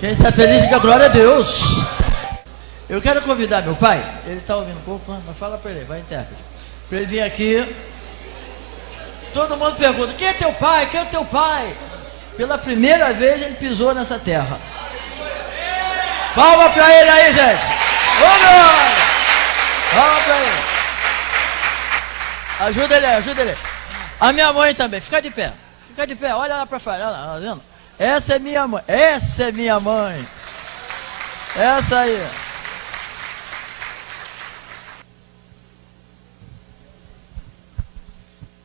Quem está feliz, diga glória a Deus. Eu quero convidar meu pai, ele está ouvindo um pouco, mas fala para ele, vai intérprete, para ele vir aqui. Todo mundo pergunta, quem é teu pai? Quem é teu pai? Pela primeira vez ele pisou nessa terra. Palma para ele aí, gente. Vamos! Palma para ele. Ajuda ele. A minha mãe também, fica de pé, olha lá para fora, olha lá, tá vendo? Essa é minha mãe, essa aí.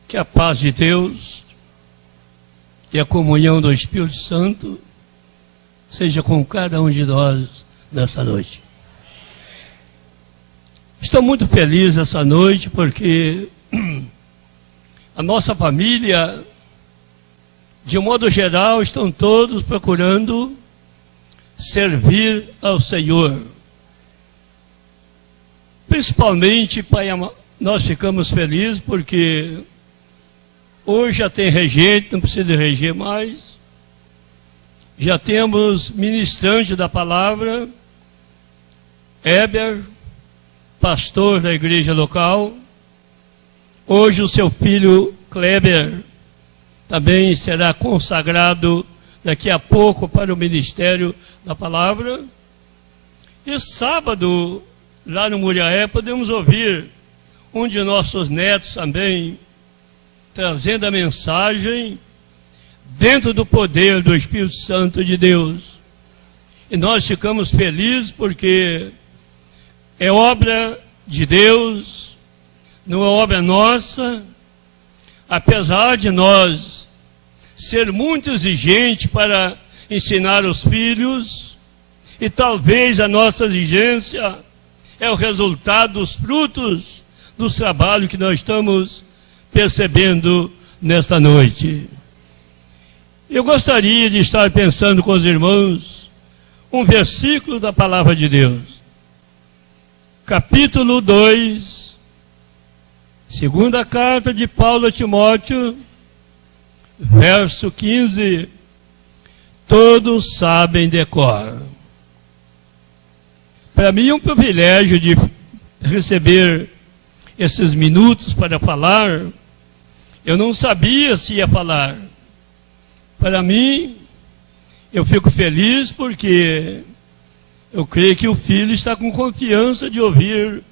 Que a paz de Deus e a comunhão do Espírito Santo seja com cada um de nós nessa noite. Estou muito feliz essa noite porque a nossa família, de um modo geral, estão todos procurando servir ao Senhor. Principalmente, Pai, nós ficamos felizes porque hoje já tem regente, não precisa reger mais. Já temos ministrante da palavra, Heber, pastor da igreja local. Hoje o seu filho Kleber também será consagrado daqui a pouco para o ministério da palavra. E sábado, lá no Muriaé, podemos ouvir um de nossos netos também trazendo a mensagem dentro do poder do Espírito Santo de Deus. E nós ficamos felizes porque é obra de Deus, não é obra nossa, apesar de nós ser muito exigentes para ensinar os filhos, e talvez a nossa exigência é o resultado dos frutos dos trabalhos que nós estamos percebendo nesta noite. Eu gostaria de estar pensando com os irmãos um versículo da palavra de Deus. Capítulo 2, segunda carta de Paulo a Timóteo, verso 15, todos sabem de cor. Para mim é um privilégio de receber esses minutos para falar. Eu não sabia se ia falar. Para mim, eu fico feliz porque eu creio que o filho está com confiança de ouvir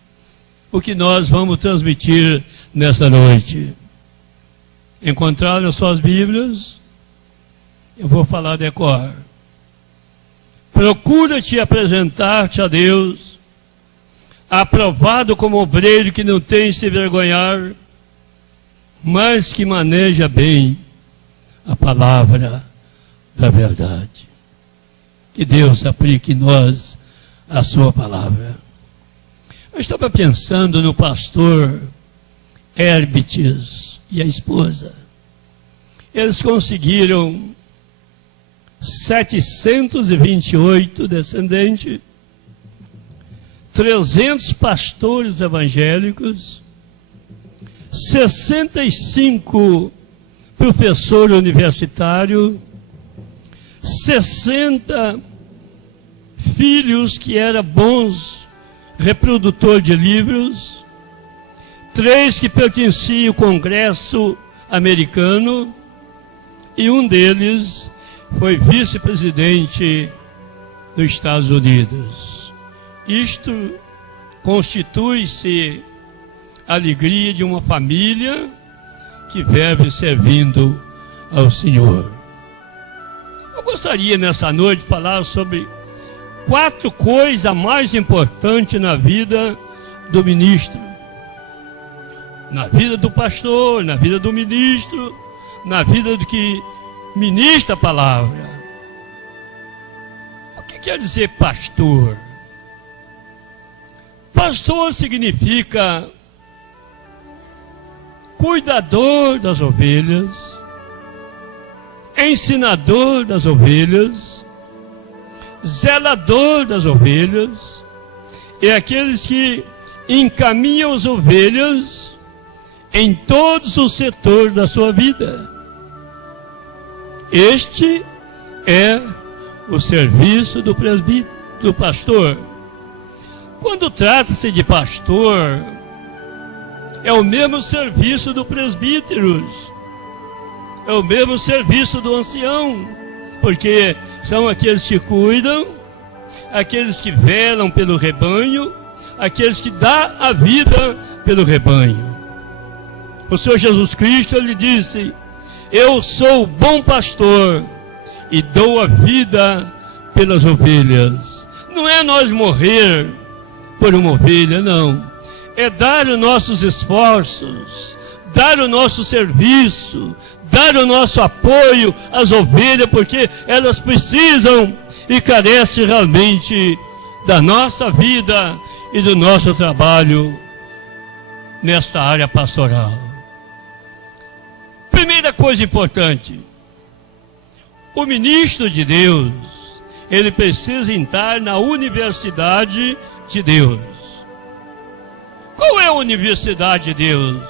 o que nós vamos transmitir nessa noite. Encontraram as suas Bíblias? Eu vou falar de cor. Procura-te apresentar-te a Deus, aprovado como obreiro que não tem se vergonhar, mas que maneja bem a palavra da verdade. Que Deus aplique em nós a sua palavra. Eu estava pensando no pastor Herbites e a esposa. Eles conseguiram 728 descendentes, 300 pastores evangélicos, 65 professores universitários, 60 filhos que eram bons reprodutores de livros, 3 que pertenciam ao Congresso americano, e um deles foi vice-presidente dos Estados Unidos. Isto constitui-se a alegria de uma família que vive servindo ao Senhor. Eu gostaria nessa noite de falar sobre 4 coisas mais importantes na vida do ministro, na vida do pastor, na vida do ministro, na vida do que ministra a palavra. O que quer dizer pastor? Pastor significa cuidador das ovelhas, ensinador das ovelhas, zelador das ovelhas, e aqueles que encaminham as ovelhas em todos os setores da sua vida. Este é o serviço do presbítero, do pastor. Quando trata-se de pastor, é o mesmo serviço do presbítero, é o mesmo serviço do ancião, porque são aqueles que cuidam, aqueles que velam pelo rebanho, aqueles que dão a vida pelo rebanho. O Senhor Jesus Cristo, ele disse: eu sou o bom pastor e dou a vida pelas ovelhas. Não é nós morrer por uma ovelha, não. É dar os nossos esforços, dar o nosso serviço, dar o nosso apoio às ovelhas, porque elas precisam e carecem realmente da nossa vida e do nosso trabalho nesta área pastoral. Primeira coisa importante: o ministro de Deus, ele precisa entrar na universidade de Deus. Qual é a universidade de Deus?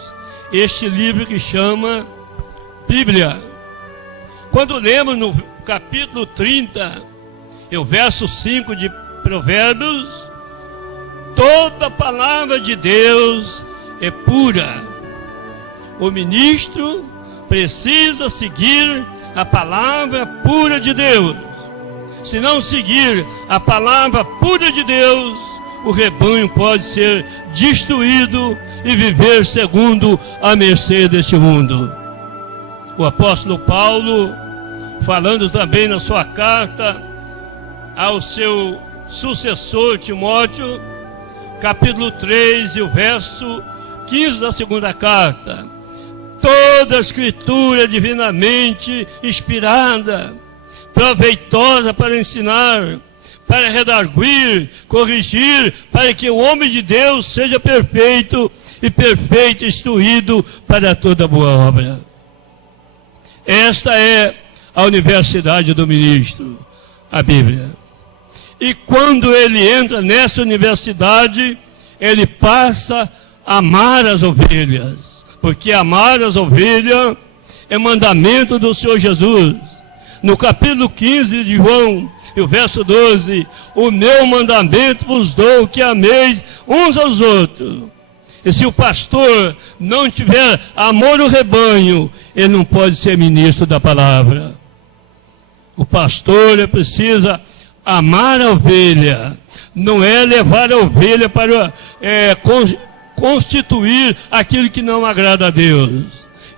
Este livro que chama Bíblia. Quando lemos no capítulo 30, e o verso 5 de Provérbios, toda palavra de Deus é pura. O ministro precisa seguir a palavra pura de Deus. Se não seguir a palavra pura de Deus, o rebanho pode ser destruído e viver segundo a mercê deste mundo. O apóstolo Paulo, falando também na sua carta ao seu sucessor Timóteo, capítulo 3 e o verso 15 da segunda carta: toda a escritura é divinamente inspirada, proveitosa para ensinar, para redarguir, corrigir, para que o homem de Deus seja perfeito e perfeito, instruído para toda boa obra. Esta é a universidade do ministro, a Bíblia. E quando ele entra nessa universidade, ele passa a amar as ovelhas, porque amar as ovelhas é mandamento do Senhor Jesus. No capítulo 15 de João, e o verso 12: o meu mandamento vos dou, que ameis uns aos outros. E se o pastor não tiver amor ao rebanho, ele não pode ser ministro da palavra. O pastor precisa amar a ovelha, não é levar a ovelha para constituir aquilo que não agrada a Deus.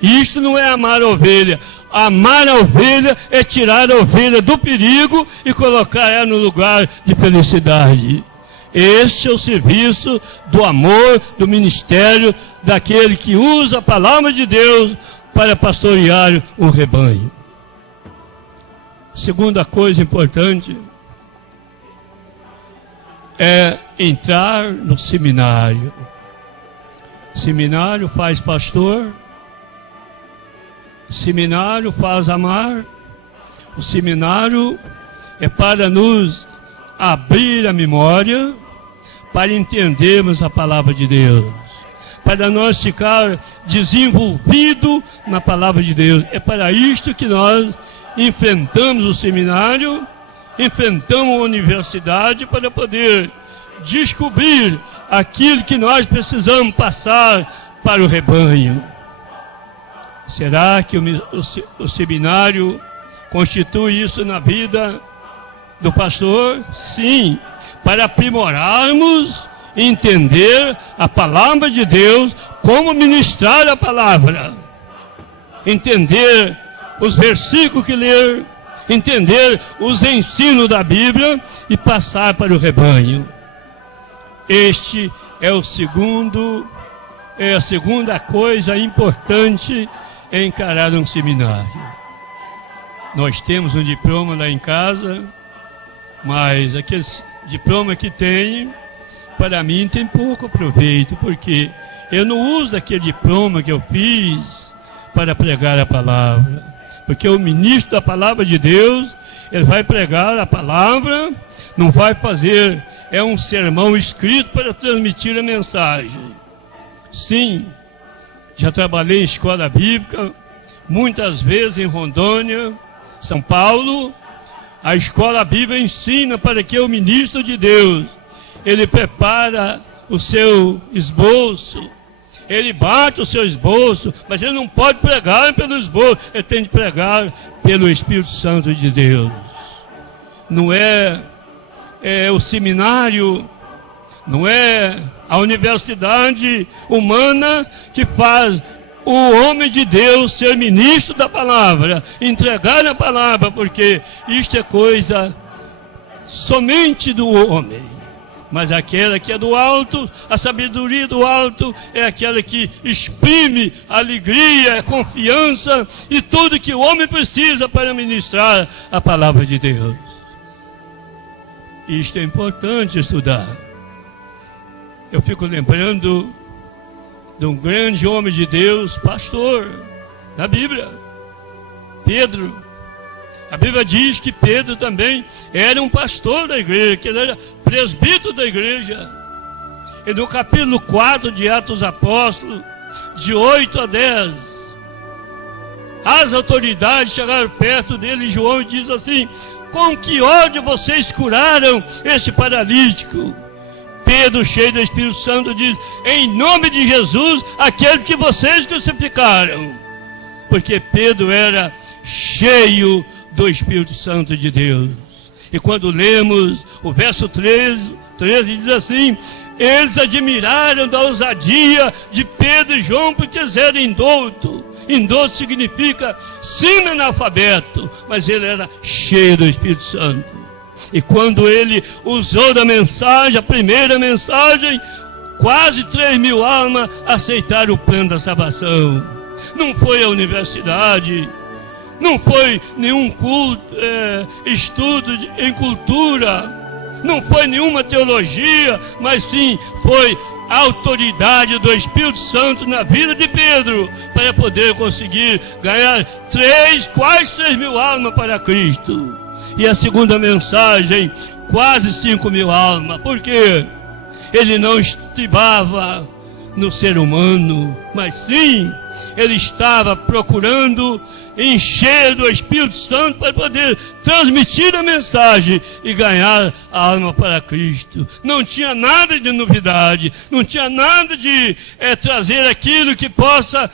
Isto não é amar a ovelha. Amar a ovelha é tirar a ovelha do perigo e colocar ela no lugar de felicidade. Este é o serviço do amor, do ministério, daquele que usa a palavra de Deus para pastorear o rebanho. Segunda coisa importante é entrar no seminário. Seminário faz pastor, seminário faz amar, o seminário é para nos abrir a memória, para entendermos a palavra de Deus, para nós ficar desenvolvidos na palavra de Deus. É para isto que nós enfrentamos o seminário, enfrentamos a universidade, para poder descobrir aquilo que nós precisamos passar para o rebanho. Será que o seminário constitui isso na vida do pastor? Sim, para aprimorarmos e entender a palavra de Deus, como ministrar a palavra, entender os versículos que ler, entender os ensinos da Bíblia e passar para o rebanho. Este é a segunda coisa importante em encarar um seminário. Nós temos um diploma lá em casa, mas aquele diploma que tem, para mim tem pouco proveito, porque eu não uso aquele diploma que eu fiz para pregar a palavra. Porque o ministro da palavra de Deus, ele vai pregar a palavra, não vai fazer um sermão escrito para transmitir a mensagem. Sim, já trabalhei em escola bíblica, muitas vezes em Rondônia, São Paulo. A escola bíblica ensina para que o ministro de Deus, ele prepara o seu esboço, ele bate o seu esboço, mas ele não pode pregar pelo esboço, ele tem de pregar pelo Espírito Santo de Deus. Não é o seminário, não é a universidade humana que faz o homem de Deus ser ministro da palavra, entregar a palavra, porque isto é coisa somente do homem. Mas aquela que é do alto, a sabedoria do alto é aquela que exprime alegria, confiança e tudo que o homem precisa para ministrar a palavra de Deus. Isto é importante estudar. Eu fico lembrando de um grande homem de Deus, pastor, na Bíblia, Pedro. A Bíblia diz que Pedro também era um pastor da igreja, que ele era presbítero da igreja. E no capítulo 4 de Atos Apóstolos, de 8 a 10, as autoridades chegaram perto dele e João diz assim: com que ódio vocês curaram este paralítico? Pedro, cheio do Espírito Santo, diz: em nome de Jesus, aquele que vocês crucificaram. Porque Pedro era cheio do Espírito Santo de Deus. E quando lemos o verso 13 diz assim: eles admiraram da ousadia de Pedro e João, porque eles eram indoutos. Indouto significa semi-analfabeto, mas ele era cheio do Espírito Santo. E quando ele usou da mensagem, a primeira mensagem, quase 3.000 almas aceitaram o plano da salvação. Não foi a universidade, não foi nenhum culto, estudo em cultura, não foi nenhuma teologia, mas sim foi a autoridade do Espírito Santo na vida de Pedro, para poder conseguir ganhar quase 3.000 almas para Cristo. E a segunda mensagem, quase 5.000 almas. Por quê? Ele não estribava no ser humano, mas sim, ele estava procurando encher do Espírito Santo para poder transmitir a mensagem e ganhar a alma para Cristo. Não tinha nada de novidade, não tinha nada de trazer aquilo que possa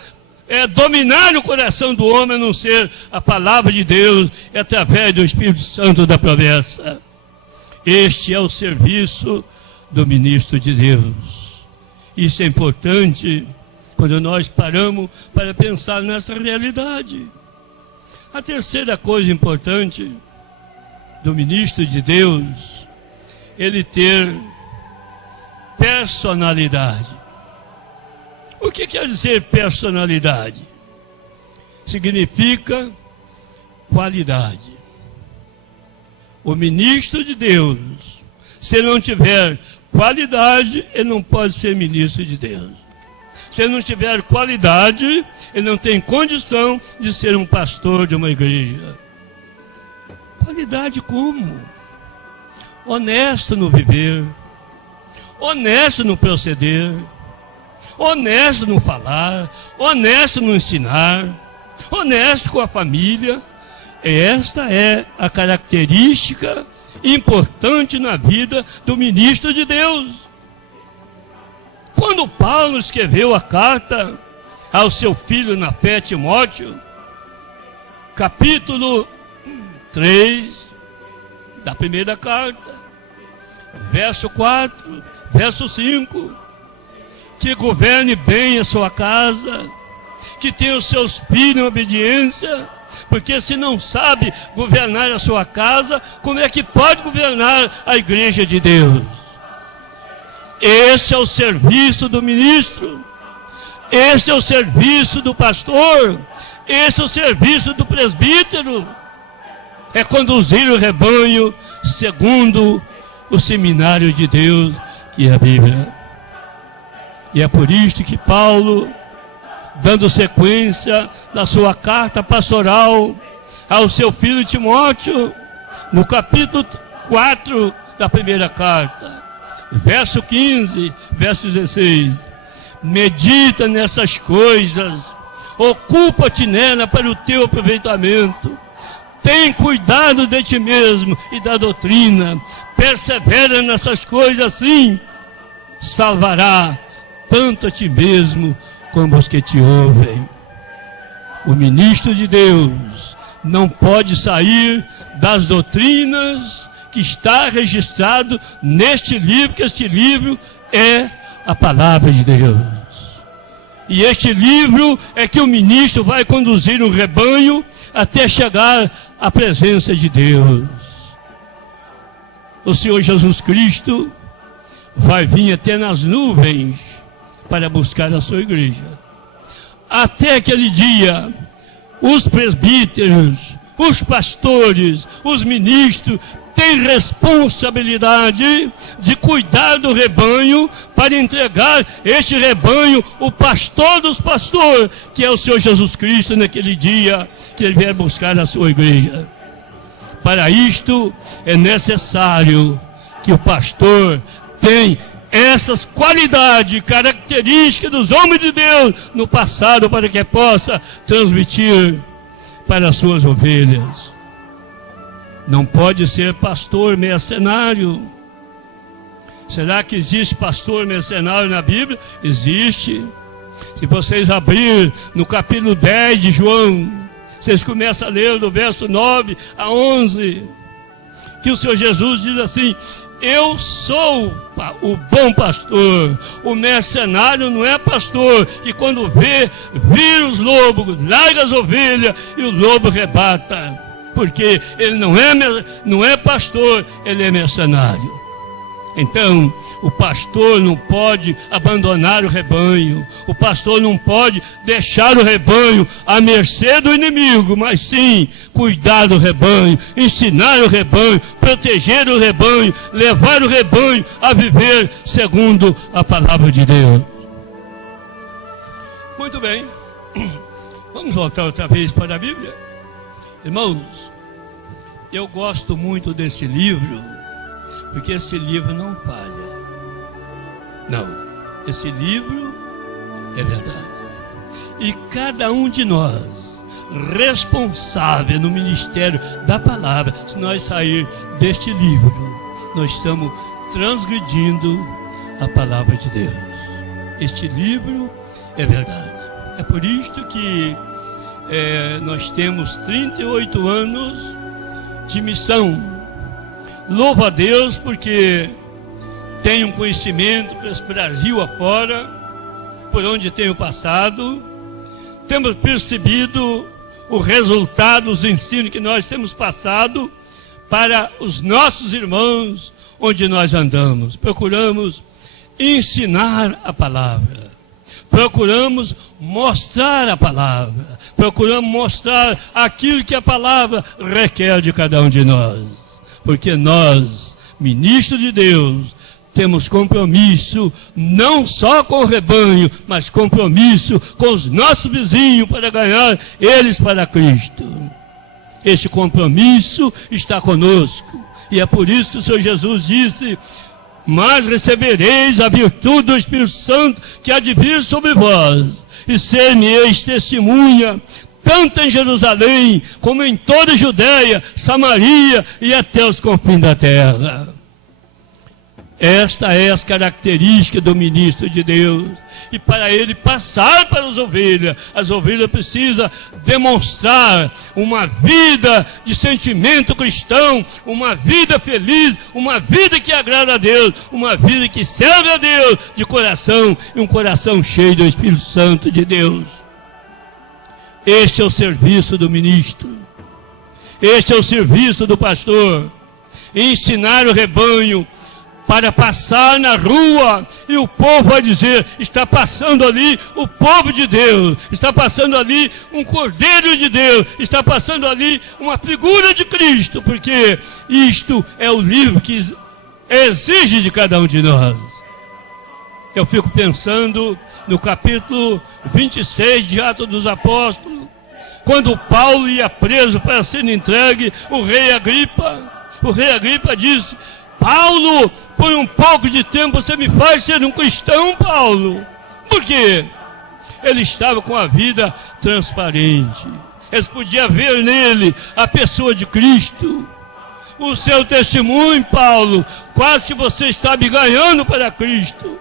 dominar o coração do homem, a não ser a palavra de Deus através do Espírito Santo da promessa. Este é o serviço do ministro de Deus. Isso é importante quando nós paramos para pensar nessa realidade. A terceira coisa importante do ministro de Deus, ele ter personalidade. O que quer dizer personalidade? Significa qualidade. O ministro de Deus, se não tiver qualidade, ele não pode ser ministro de Deus. Se ele não tiver qualidade, ele não tem condição de ser um pastor de uma igreja. Qualidade como? Honesto no viver, honesto no proceder, honesto no falar, honesto no ensinar, honesto com a família. Esta é a característica importante na vida do ministro de Deus. Quando Paulo escreveu a carta ao seu filho na fé, Timóteo, capítulo 3 da primeira carta, verso 4, verso 5, que governe bem a sua casa, que tenha os seus filhos em obediência, porque se não sabe governar a sua casa, como é que pode governar a igreja de Deus? Este é o serviço do ministro, este é o serviço do pastor, este é o serviço do presbítero, é conduzir o rebanho segundo o seminário de Deus, que é a Bíblia. E é por isto que Paulo, dando sequência na sua carta pastoral ao seu filho Timóteo, no capítulo 4 da primeira carta, verso 15, verso 16, medita nessas coisas, ocupa-te nela para o teu aproveitamento, tem cuidado de ti mesmo e da doutrina, persevera nessas coisas, assim salvará tanto a ti mesmo como os que te ouvem. O ministro de Deus não pode sair das doutrinas que está registrado neste livro, que este livro é a palavra de Deus. E este livro é que o ministro vai conduzir o rebanho até chegar à presença de Deus. O Senhor Jesus Cristo vai vir até nas nuvens para buscar a sua igreja. Até aquele dia, os presbíteros, os pastores, os ministros têm responsabilidade de cuidar do rebanho para entregar este rebanho, o pastor dos pastores, que é o Senhor Jesus Cristo, naquele dia que ele vier buscar a sua igreja. Para isto é necessário que o pastor tenha essas qualidades, características dos homens de Deus no passado, para que possa transmitir para as suas ovelhas. Não pode ser pastor mercenário. Será que existe pastor mercenário na Bíblia? Existe. Se vocês abrirem no capítulo 10 de João, vocês começam a ler do verso 9 a 11, que o Senhor Jesus diz assim: eu sou o bom pastor. O mercenário não é pastor, que quando vira os lobos, larga as ovelhas e o lobo rebata. Porque ele não é pastor, ele é mercenário. Então, o pastor não pode abandonar o rebanho. O pastor não pode deixar o rebanho à mercê do inimigo, mas sim cuidar do rebanho, ensinar o rebanho, proteger o rebanho, levar o rebanho a viver segundo a palavra de Deus. Muito bem. Vamos voltar outra vez para a Bíblia. Irmãos, eu gosto muito desse livro, porque esse livro não falha. Não, esse livro é verdade. E cada um de nós, responsável no ministério da palavra, se nós sair deste livro, nós estamos transgredindo a palavra de Deus. Este livro é verdade. É por isto que nós temos 38 anos de missão. Louvo a Deus porque tenho um conhecimento para esse Brasil afora, por onde tenho passado. Temos percebido o resultado dos ensinos que nós temos passado para os nossos irmãos onde nós andamos. Procuramos ensinar a palavra. Procuramos mostrar a palavra. Procuramos mostrar aquilo que a palavra requer de cada um de nós. Porque nós, ministros de Deus, temos compromisso não só com o rebanho, mas compromisso com os nossos vizinhos para ganhar eles para Cristo. Este compromisso está conosco. E é por isso que o Senhor Jesus disse: mas recebereis a virtude do Espírito Santo que há de vir sobre vós, e ser-me-eis testemunha, tanto em Jerusalém, como em toda a Judéia, Samaria e até os confins da terra. Esta é as características do ministro de Deus. E para ele passar para as ovelhas precisam demonstrar uma vida de sentimento cristão, uma vida feliz, uma vida que agrada a Deus, uma vida que serve a Deus de coração, e um coração cheio do Espírito Santo de Deus. Este é o serviço do ministro. Este é o serviço do pastor. Ensinar o rebanho para passar na rua, e o povo vai dizer: está passando ali o povo de Deus, está passando ali um cordeiro de Deus, está passando ali uma figura de Cristo, porque isto é o livro que exige de cada um de nós. Eu fico pensando no capítulo 26 de Atos dos Apóstolos, quando Paulo ia preso para ser entregue, o rei Agripa disse: Paulo, por um pouco de tempo você me faz ser um cristão, Paulo. Por quê? Ele estava com a vida transparente. Eles podiam ver nele a pessoa de Cristo. O seu testemunho, Paulo, quase que você está me ganhando para Cristo.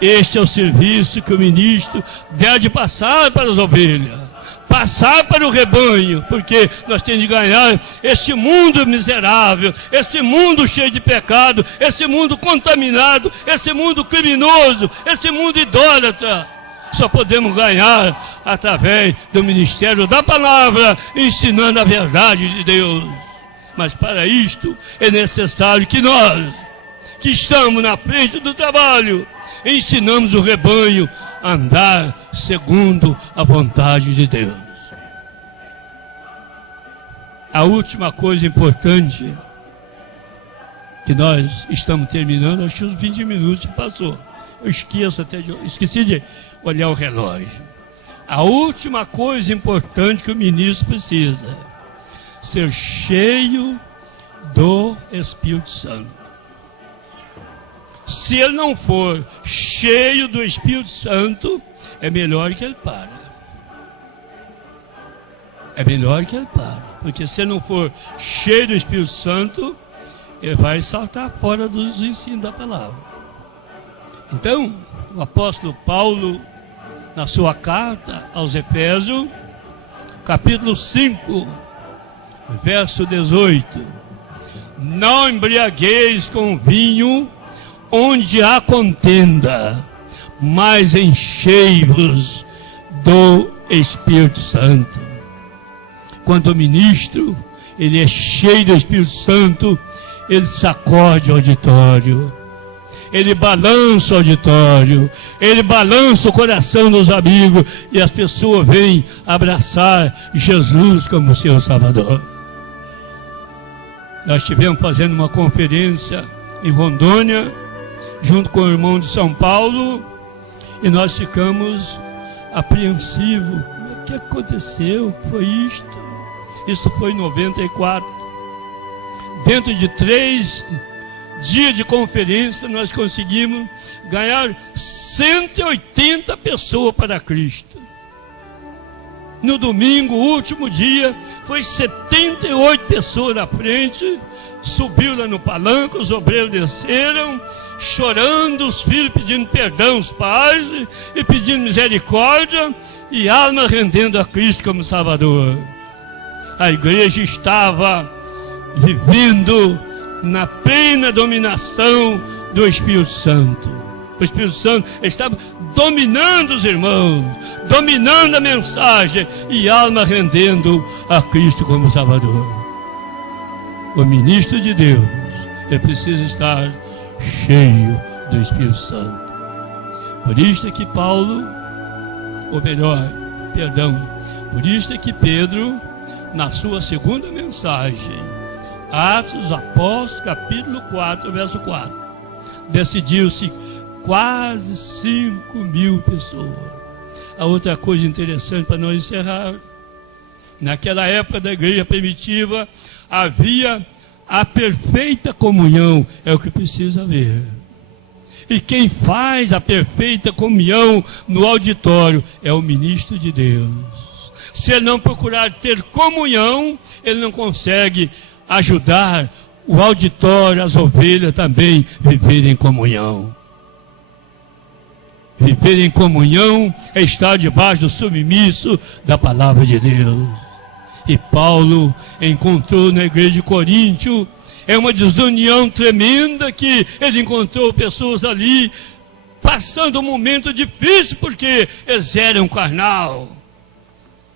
Este é o serviço que o ministro deve passar para as ovelhas, passar para o rebanho, porque nós temos de ganhar este mundo miserável, esse mundo cheio de pecado, esse mundo contaminado, esse mundo criminoso, esse mundo idólatra. Só podemos ganhar através do ministério da palavra, ensinando a verdade de Deus. Mas para isto é necessário que nós, que estamos na frente do trabalho, ensinamos o rebanho a andar segundo a vontade de Deus. A última coisa importante, que nós estamos terminando, acho que os 20 minutos já passou. Eu esqueci de olhar o relógio. A última coisa importante que o ministro precisa: ser cheio do Espírito Santo. Se ele não for cheio do Espírito Santo, é melhor que ele pare. É melhor que ele pare. Porque se ele não for cheio do Espírito Santo, ele vai saltar fora dos ensinos da palavra. Então, o apóstolo Paulo, na sua carta aos Efésios, capítulo 5, verso 18: não embriagueis com vinho, onde há contenda, mas enchei-vos do Espírito Santo. Quando o ministro, ele é cheio do Espírito Santo, ele sacode o auditório, ele balança o auditório, ele balança o coração dos amigos, e as pessoas vêm abraçar Jesus como seu Salvador. Nós estivemos fazendo uma conferência em Rondônia, junto com o irmão de São Paulo, e nós ficamos apreensivos. O que aconteceu? O que foi isto? Isso foi em 94. Dentro de 3 dias de conferência, nós conseguimos ganhar 180 pessoas para Cristo. No domingo, o último dia, foi 78 pessoas na frente. Subiu lá no palanque, os obreiros desceram, chorando, os filhos pedindo perdão aos pais e pedindo misericórdia, e alma rendendo a Cristo como Salvador. A igreja estava vivendo na plena dominação do Espírito Santo. O Espírito Santo estava dominando os irmãos, dominando a mensagem, e alma rendendo a Cristo como Salvador. O ministro de Deus, ele precisa estar cheio do Espírito Santo. Por isso é que Paulo, por isso é que Pedro, na sua segunda mensagem, Atos dos Apóstolos, capítulo 4, verso 4, decidiu-se quase 5.000 pessoas. A outra coisa interessante para nós encerrar: naquela época da igreja primitiva, havia a perfeita comunhão, é o que precisa haver. E quem faz a perfeita comunhão no auditório é o ministro de Deus. Se ele não procurar ter comunhão, ele não consegue ajudar o auditório, as ovelhas também viverem em comunhão. Viver em comunhão é estar debaixo do submisso da palavra de Deus. E Paulo encontrou na igreja de Coríntio, é uma desunião tremenda, que ele encontrou pessoas ali passando um momento difícil, porque eles eram carnal.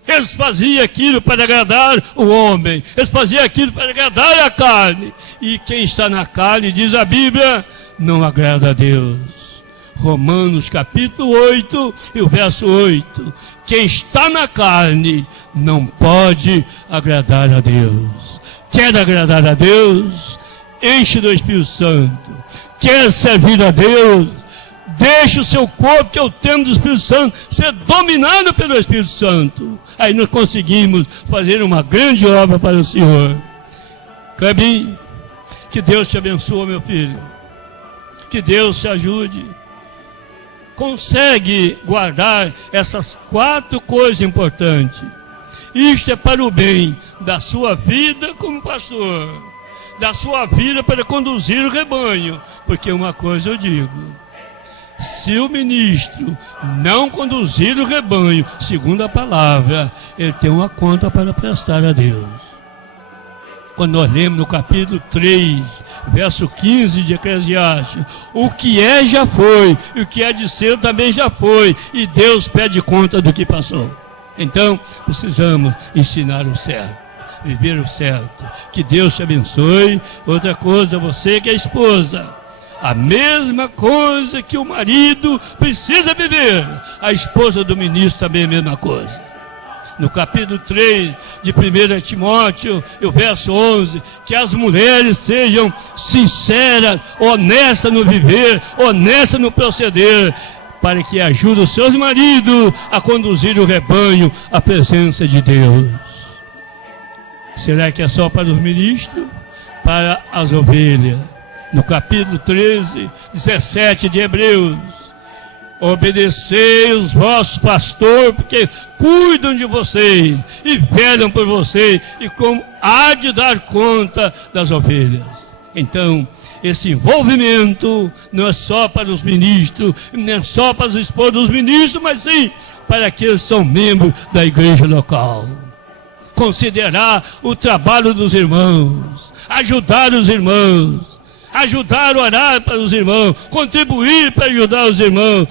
Eles faziam aquilo para agradar o homem, eles faziam aquilo para agradar a carne. E quem está na carne, diz a Bíblia, não agrada a Deus. Romanos capítulo 8 e o verso 8. Quem está na carne não pode agradar a Deus. Quer agradar a Deus? Enche do Espírito Santo. Quer servir a Deus? Deixe o seu corpo, que é o templo do Espírito Santo, ser dominado pelo Espírito Santo. Aí nós conseguimos fazer uma grande obra para o Senhor. Clebinho, que Deus te abençoe, meu filho. Que Deus te ajude. Consegue guardar essas 4 coisas importantes. Isto é para o bem da sua vida como pastor, da sua vida para conduzir o rebanho. Porque uma coisa eu digo: se o ministro não conduzir o rebanho segundo a palavra, ele tem uma conta para prestar a Deus. Quando nós lemos no capítulo 3, verso 15 de Eclesiastes, o que é já foi, e o que é de ser também já foi, e Deus pede conta do que passou. Então, precisamos ensinar o certo, viver o certo. Que Deus te abençoe. Outra coisa, você que é esposa, a mesma coisa que o marido precisa viver, a esposa do ministro também é a mesma coisa. No capítulo 3 de 1 Timóteo, o verso 11, que as mulheres sejam sinceras, honestas no viver, honestas no proceder, para que ajudem os seus maridos a conduzir o rebanho à presença de Deus. Será que é só para os ministros? Para as ovelhas. No capítulo 13, 17 de Hebreus, obedecei os vossos pastores, porque cuidam de vocês e velam por vocês, e como há de dar conta das ovelhas. Então, esse envolvimento não é só para os ministros, não é só para as esposas dos ministros, mas sim para aqueles que são membros da igreja local. Considerar o trabalho dos irmãos, ajudar os irmãos, ajudar a orar para os irmãos, contribuir para ajudar os irmãos.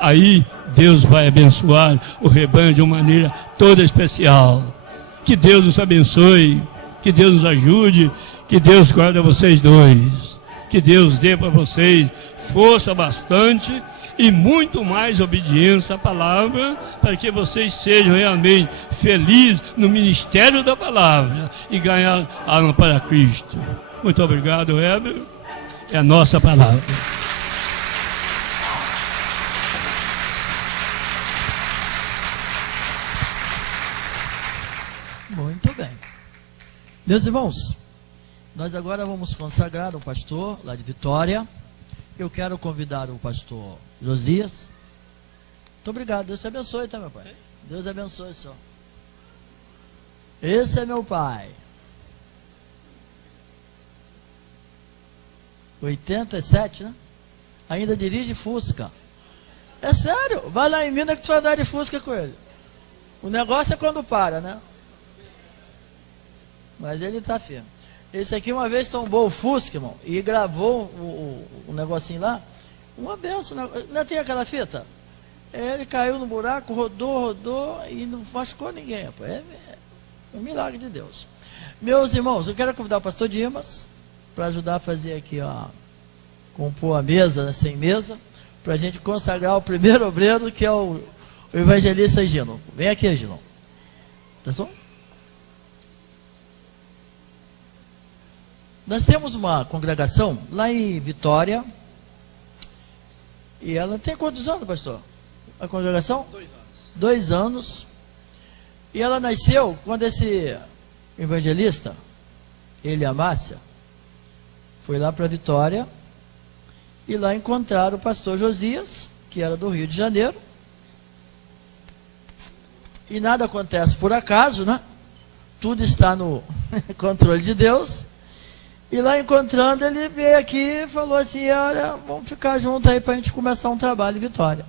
Aí Deus vai abençoar o rebanho de uma maneira toda especial. Que Deus nos abençoe, que Deus nos ajude, que Deus guarde vocês dois, que Deus dê para vocês força bastante e muito mais obediência à palavra, para que vocês sejam realmente felizes no ministério da palavra e ganhar alma para Cristo. Muito obrigado, Heber. É a nossa palavra. Muito bem. Meus irmãos, nós agora vamos consagrar um pastor lá de Vitória. Eu quero convidar o pastor Josias. Muito obrigado. Deus te abençoe, tá, meu pai? Deus abençoe, senhor. Esse é meu pai. 87, né? Ainda dirige Fusca. É sério, vai lá em Minas que tu vai andar de Fusca com ele. O negócio é quando para, né? Mas ele está firme. Esse aqui uma vez tombou o Fusca, irmão, e gravou o negocinho lá. Uma benção, não tem aquela fita? Ele caiu no buraco, rodou e não machucou ninguém. Rapaz. É um milagre de Deus. Meus irmãos, eu quero convidar o pastor Dimas para ajudar a fazer aqui, ó, compor a mesa, né, sem mesa, para a gente consagrar o primeiro obreiro, que é o evangelista Gino. Vem aqui, Gino. Tá só? Nós temos uma congregação lá em Vitória, e ela tem quantos anos, pastor? A congregação? 2 anos. 2 anos. E ela nasceu quando esse evangelista, ele e a Márcia, foi lá para Vitória, e lá encontraram o pastor Josias, que era do Rio de Janeiro. E nada acontece por acaso, né? Tudo está no controle de Deus. E lá encontrando, ele veio aqui e falou assim: olha, vamos ficar juntos aí para a gente começar um trabalho em Vitória.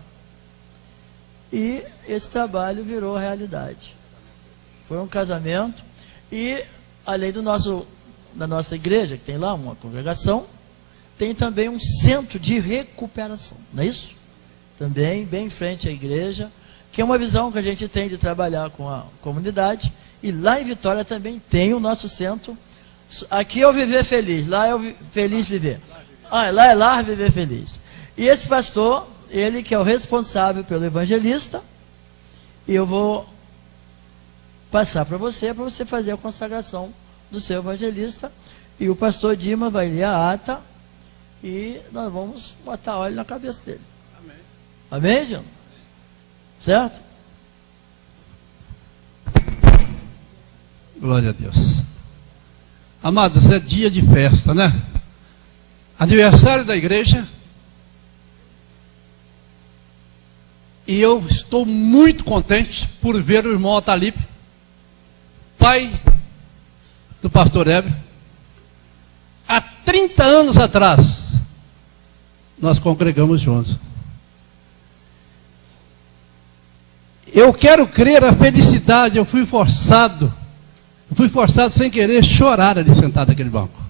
E esse trabalho virou realidade. Foi um casamento. E além da nossa igreja, que tem lá uma congregação, tem também um centro de recuperação, não é isso? Também bem em frente à igreja, que é uma visão que a gente tem de trabalhar com a comunidade. E lá em Vitória também tem o nosso centro. Aqui é o Viver Feliz, lá é o Feliz Viver. Lá é Lar Viver Feliz. E esse pastor, ele que é o responsável pelo evangelista, e eu vou passar para você fazer a consagração do seu evangelista. E o pastor Dima vai ler a ata e nós vamos botar óleo na cabeça dele. Amém. Amém, João? Certo? Glória a Deus. Amados, é dia de festa, né? Aniversário da igreja. E eu estou muito contente por ver o irmão Otalipe pai do pastor Heber. Há 30 anos atrás, nós congregamos juntos. Eu quero crer a felicidade, eu fui forçado sem querer chorar ali sentado naquele banco.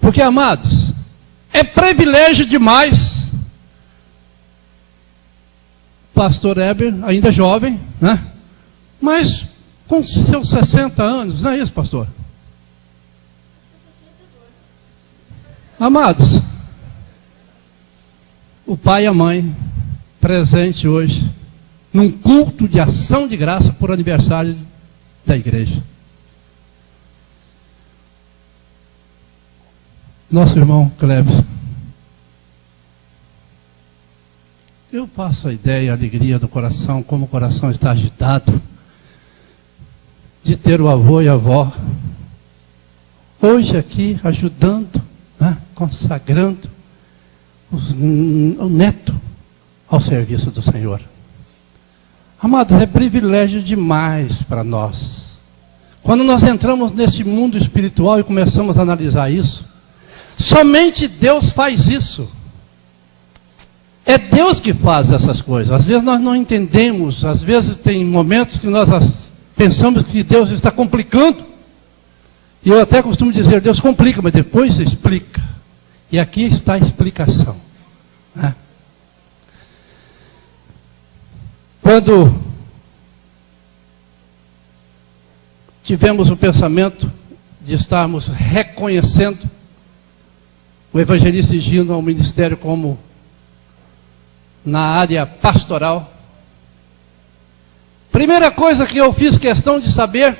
Porque, amados, é privilégio demais. Pastor Heber, ainda jovem, né? Mas com seus 60 anos, não é isso, pastor? Amados, o pai e a mãe presente hoje num culto de ação de graça por aniversário da igreja. Nosso irmão Kleber, eu passo a ideia, a alegria do coração, como o coração está agitado, de ter o avô e a avó hoje aqui ajudando, né, consagrando o neto ao serviço do Senhor. Amados, é privilégio demais para nós. Quando nós entramos nesse mundo espiritual e começamos a analisar isso, somente Deus faz isso. É Deus que faz essas coisas. Às vezes nós não entendemos, às vezes tem momentos que nós pensamos que Deus está complicando. E eu até costumo dizer, Deus complica, mas depois explica. E aqui está a explicação, né? Quando tivemos o pensamento de estarmos reconhecendo o evangelista Higino ao ministério como na área pastoral, primeira coisa que eu fiz questão de saber,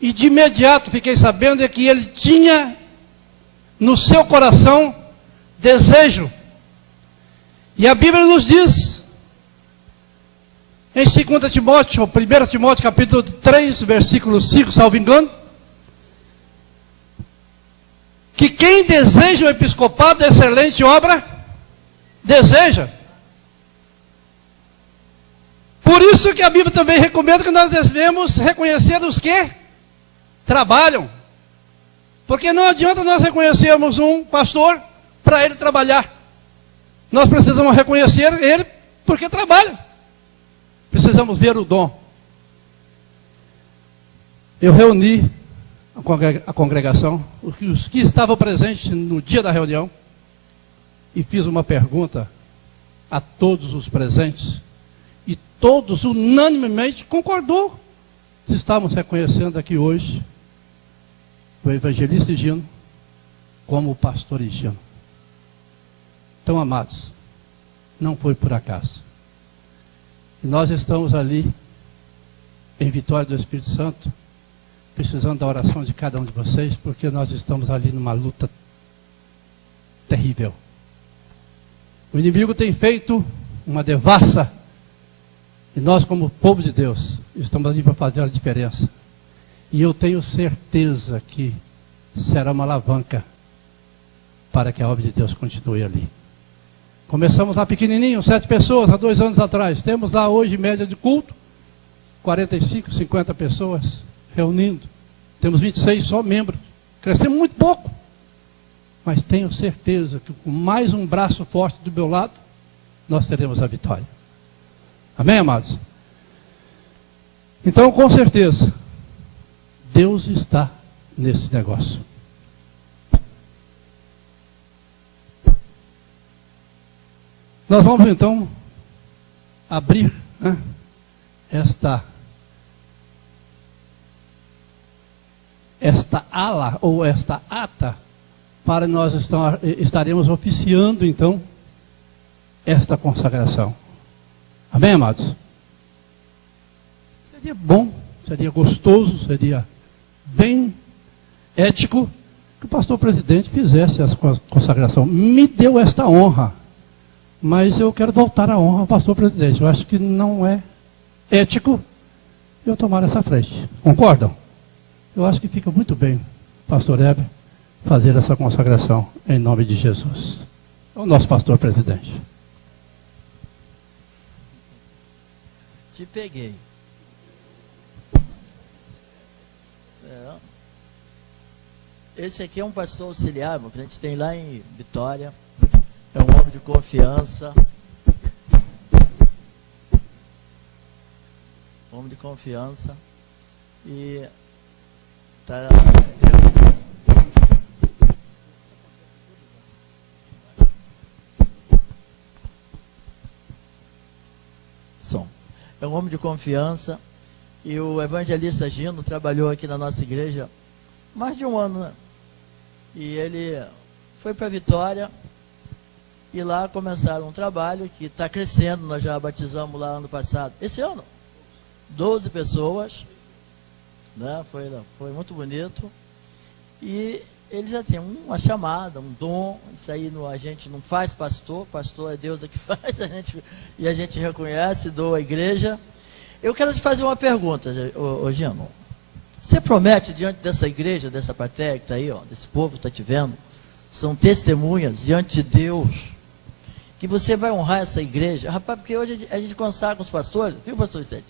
e de imediato fiquei sabendo, é que ele tinha no seu coração desejo. E a Bíblia nos diz, em 2 Timóteo, ou 1 Timóteo capítulo 3, versículo 5, salvo engano, que quem deseja o episcopado, excelente obra, deseja. Por isso que a Bíblia também recomenda que nós devemos reconhecer os que trabalham. Porque não adianta nós reconhecermos um pastor para ele trabalhar. Nós precisamos reconhecer ele porque trabalha. Precisamos ver o dom. Eu reuni a congregação, os que estavam presentes no dia da reunião, e fiz uma pergunta a todos os presentes, e todos unanimemente concordou que estamos reconhecendo aqui hoje o evangelista Higino como o pastor Higino. Então, amados, não foi por acaso. E nós estamos ali, em Vitória do Espírito Santo, precisando da oração de cada um de vocês, porque nós estamos ali numa luta terrível. O inimigo tem feito uma devassa, e nós, como povo de Deus, estamos ali para fazer a diferença. E eu tenho certeza que será uma alavanca para que a obra de Deus continue ali. Começamos lá pequenininho, 7 pessoas, há 2 anos atrás. Temos lá hoje, média de culto, 45, 50 pessoas reunindo. Temos 26 só membros. Crescemos muito pouco. Mas tenho certeza que com mais um braço forte do meu lado, nós teremos a vitória. Amém, amados? Então, com certeza, Deus está nesse negócio. Nós vamos então abrir, né, esta ala ou esta ata para nós estaremos oficiando então esta consagração. Amém, amados? Seria bom, seria gostoso, seria bem ético que o pastor presidente fizesse essa consagração. Me deu esta honra, mas eu quero voltar a honra ao pastor presidente. Eu acho que não é ético eu tomar essa frente. Concordam? Eu acho que fica muito bem, pastor Heber, fazer essa consagração em nome de Jesus. É o nosso pastor presidente. Te peguei. esse aqui é um pastor auxiliar, que a gente tem lá em Vitória. É um homem de confiança. Homem de confiança. E tá. Som. É um homem de confiança. E o evangelista Gino trabalhou aqui na nossa igreja mais de um ano, né? E ele foi para Vitória. E lá começaram um trabalho que está crescendo. Nós já batizamos lá ano passado. Esse ano, 12 pessoas. Né? Foi muito bonito. E ele já tem uma chamada, um dom. Isso aí a gente não faz pastor. Pastor é Deus que faz. E a gente reconhece, doa a igreja. Eu quero te fazer uma pergunta, Gino. Você promete diante dessa igreja, dessa plateia que está aí, ó, desse povo que está te vendo, são testemunhas diante de Deus, que você vai honrar essa igreja? Rapaz, porque hoje a gente consagra os pastores, viu, pastor Vicente?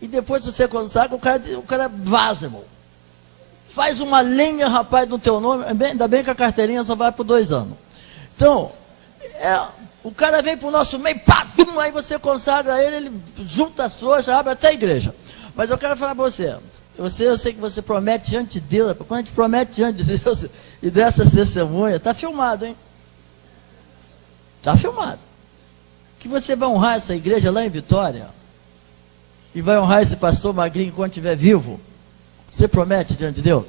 E depois que você consagra, o cara vaza, irmão. Faz uma lenha, rapaz, no teu nome, ainda bem que a carteirinha só vai por 2 anos. Então, o cara vem para o nosso meio, pá, pum, aí você consagra ele junta as trouxas, abre até a igreja. Mas eu quero falar para você, eu sei que você promete diante de Deus, quando a gente promete diante de Deus e dessas testemunhas, está filmado, hein? Está filmado. Que você vai honrar essa igreja lá em Vitória, e vai honrar esse pastor magrinho enquanto estiver vivo. Você promete diante de Deus?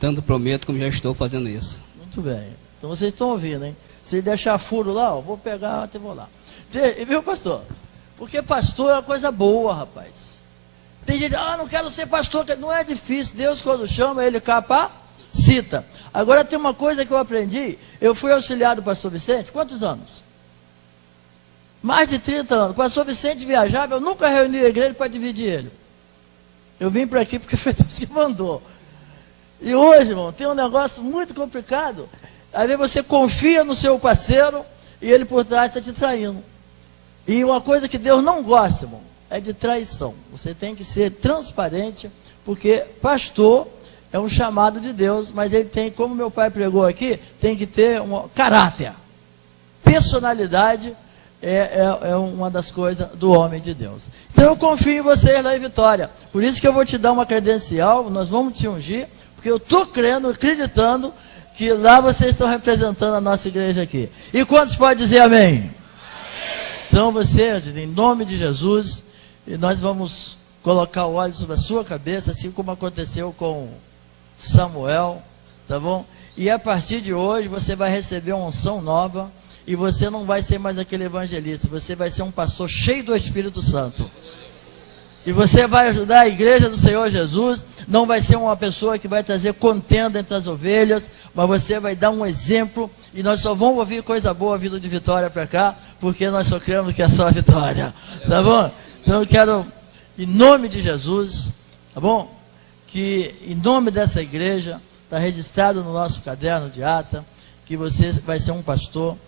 Tanto prometo como já estou fazendo isso. Muito bem. Então vocês estão ouvindo, hein? Se deixar furo lá, ó, vou pegar até vou lá. Viu, pastor? Porque pastor é uma coisa boa, rapaz. Tem gente, não quero ser pastor. Não é difícil. Deus, quando chama, ele capacita. Agora tem uma coisa que eu aprendi. Eu fui auxiliar do pastor Vicente. Quantos anos? Mais de 30 anos. O pastor Vicente viajava, eu nunca reuni a igreja para dividir ele. Eu vim para aqui porque foi Deus que mandou. E hoje, irmão, tem um negócio muito complicado. Às vezes você confia no seu parceiro e ele por trás está te traindo. E uma coisa que Deus não gosta, irmão, é de traição. Você tem que ser transparente, porque pastor é um chamado de Deus, mas ele tem, como meu pai pregou aqui, tem que ter um caráter. Personalidade é uma das coisas do homem de Deus. Então eu confio em vocês lá em Vitória. Por isso que eu vou te dar uma credencial, nós vamos te ungir, porque eu estou crendo, acreditando, que lá vocês estão representando a nossa igreja aqui. E quantos podem dizer amém? Amém. Então você, em nome de Jesus, e nós vamos colocar o óleo sobre a sua cabeça, assim como aconteceu com Samuel, tá bom? E a partir de hoje você vai receber uma unção nova, e você não vai ser mais aquele evangelista, você vai ser um pastor cheio do Espírito Santo. E você vai ajudar a igreja do Senhor Jesus. Não vai ser uma pessoa que vai trazer contenda entre as ovelhas, mas você vai dar um exemplo. E nós só vamos ouvir coisa boa vindo de Vitória para cá, porque nós só cremos que é só a vitória. Tá bom? Então eu quero, em nome de Jesus, tá bom? Que em nome dessa igreja, está registrado no nosso caderno de ata, que você vai ser um pastor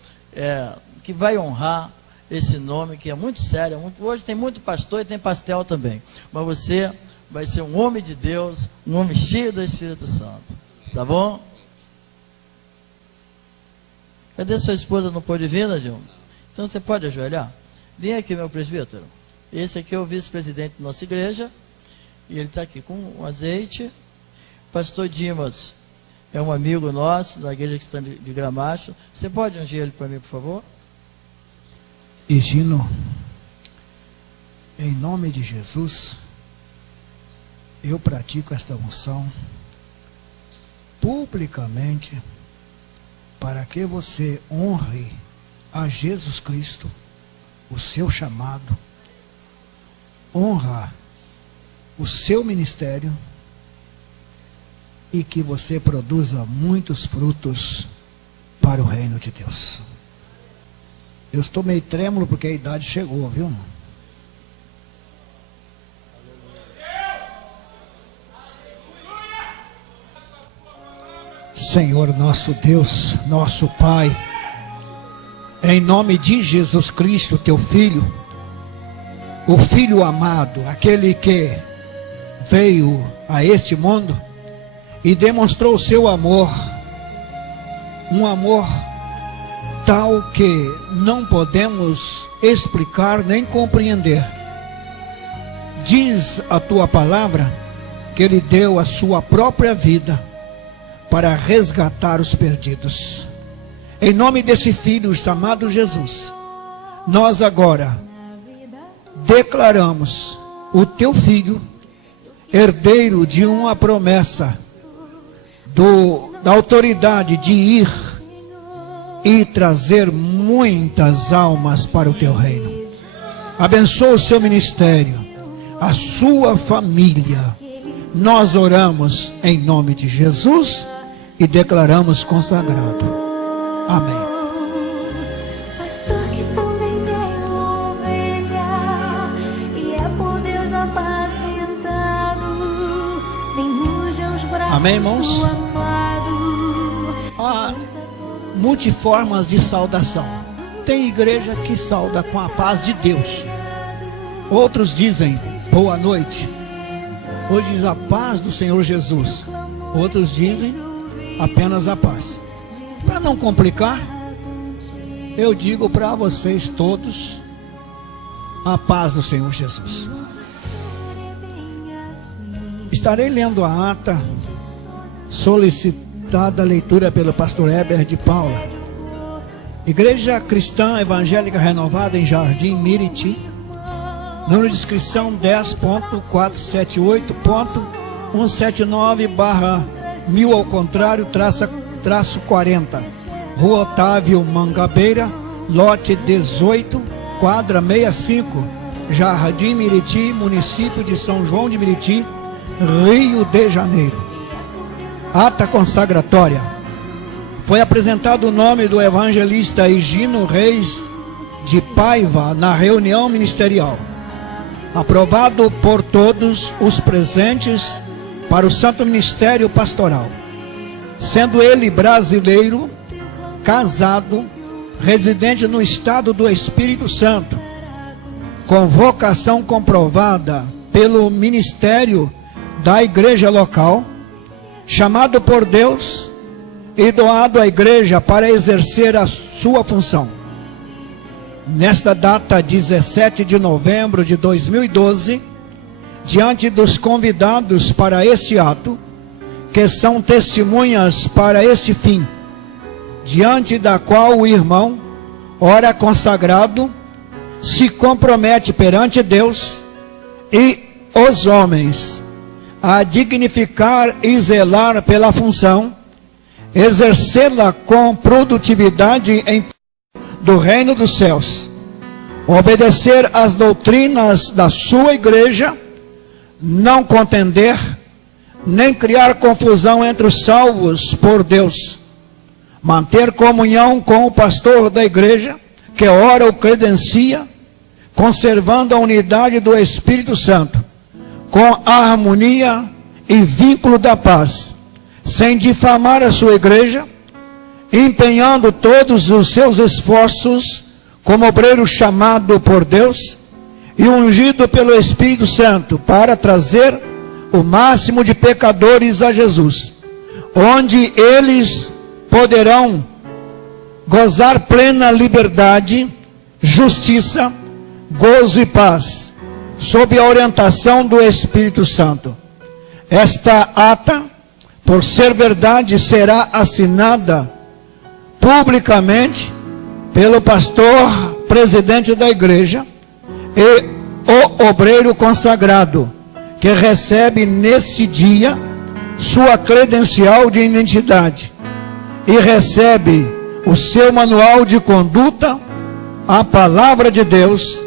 que vai honrar esse nome, que é muito sério. Hoje tem muito pastor e tem pastel também. Mas você vai ser um homem de Deus, um homem cheio do Espírito Santo. Tá bom? Cadê sua esposa? Não pôde vir, né, Gil? Então você pode ajoelhar? Vem aqui, meu presbítero. Esse aqui é o vice-presidente da nossa igreja. E ele está aqui com um azeite. Pastor Dimas é um amigo nosso, da igreja que está de Gramacho. Você pode ungir ele para mim, por favor? E Gino, em nome de Jesus, eu pratico esta unção publicamente para que você honre a Jesus Cristo, o seu chamado, honra o seu ministério e que você produza muitos frutos para o reino de Deus. Eu estou meio trêmulo porque a idade chegou, viu? Senhor nosso Deus, nosso Pai, em nome de Jesus Cristo, teu Filho, o Filho amado, aquele que veio a este mundo e demonstrou o seu amor, um amor tal que não podemos explicar nem compreender. Diz a tua palavra que ele deu a sua própria vida para resgatar os perdidos. Em nome desse Filho chamado Jesus, nós agora declaramos o teu Filho herdeiro de uma promessa da autoridade de ir e trazer muitas almas para o teu reino. Abençoa o seu ministério, a sua família. Nós oramos em nome de Jesus e declaramos consagrado. Amém. Pastor que também tem ovelha e é por Deus apacentado, nem ruja os braços. Amém, irmãos? Do amado. Há multiformas de saudação. Tem igreja que sauda com a paz de Deus. Outros dizem boa noite. Hoje diz a paz do Senhor Jesus. Outros dizem apenas a paz. Para não complicar, eu digo para vocês todos a paz do Senhor Jesus. Estarei lendo a ata solicitada a leitura pelo pastor Heber de Paula. Igreja Cristã Evangélica Renovada em Jardim Miriti, número de inscrição 10.478.179/1000 ao contrário, traço 40. Rua Otávio Mangabeira, lote 18, quadra 65, Jardim Miriti, município de São João de Miriti, Rio de Janeiro. Ata consagratória. Foi apresentado o nome do evangelista Higino Reis de Paiva na reunião ministerial. Aprovado por todos os presentes para o santo ministério pastoral. Sendo ele brasileiro, casado, residente no estado do Espírito Santo, com vocação comprovada pelo ministério da igreja local, chamado por Deus e doado à igreja para exercer a sua função. Nesta data, 17 de novembro de 2012, diante dos convidados para este ato, que são testemunhas para este fim, diante da qual o irmão, ora consagrado, se compromete perante Deus e os homens a dignificar e zelar pela função, exercê-la com produtividade em do reino dos céus, obedecer às doutrinas da sua igreja, não contender, nem criar confusão entre os salvos por Deus, manter comunhão com o pastor da igreja, que ora o credencia, conservando a unidade do Espírito Santo, com a harmonia e vínculo da paz, sem difamar a sua igreja, empenhando todos os seus esforços como obreiro chamado por Deus e ungido pelo Espírito Santo para trazer o máximo de pecadores a Jesus, onde eles poderão gozar plena liberdade, justiça, gozo e paz, sob a orientação do Espírito Santo. Esta ata, por ser verdade, será assinada publicamente pelo pastor presidente da igreja e o obreiro consagrado, que recebe neste dia sua credencial de identidade e recebe o seu manual de conduta, a palavra de Deus,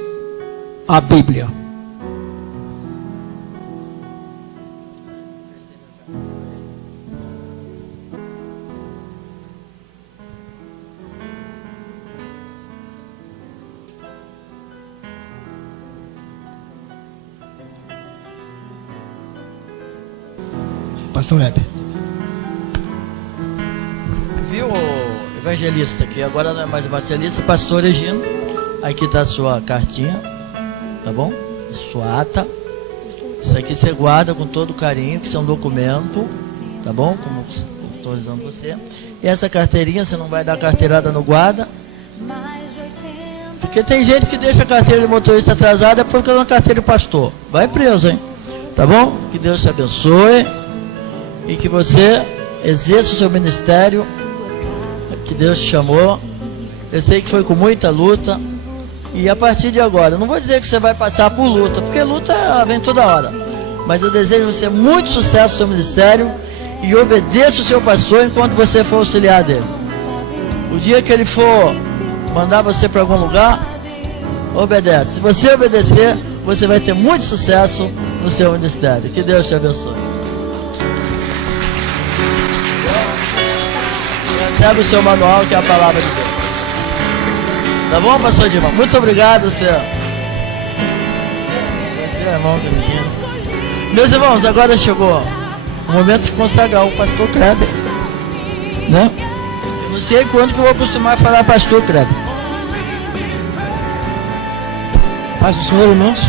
a Bíblia. Pastor Heber. Viu, evangelista, que agora não é mais evangelista, pastor Egino. Aqui está a sua cartinha, tá bom? Sua ata. Isso aqui você guarda com todo carinho, que isso é um documento tá bom? Como estou avisando você. E essa carteirinha, você não vai dar carteirada no guarda. Porque tem gente que deixa a carteira de motorista atrasada é porque é uma carteira de pastor. Vai preso, hein? Tá bom? Que Deus te abençoe. E que você exerça o seu ministério que Deus te chamou. Eu sei que foi com muita luta. E a partir de agora, não vou dizer que você vai passar por luta, porque luta vem toda hora. Mas eu desejo você muito sucesso no seu ministério e obedeça o seu pastor enquanto você for auxiliar dele. O dia que ele for mandar você para algum lugar, obedece. Se você obedecer, você vai ter muito sucesso no seu ministério. Que Deus te abençoe. Recebe o seu manual, que é a palavra de Deus. Tá bom, pastor Dilma? Muito obrigado, você. Você é irmão, Virgínia. Meus irmãos, agora chegou o momento de consagrar o pastor Kleber, né? Eu não sei quando que eu vou acostumar a falar pastor Kleber. Paz do Senhor, irmãos.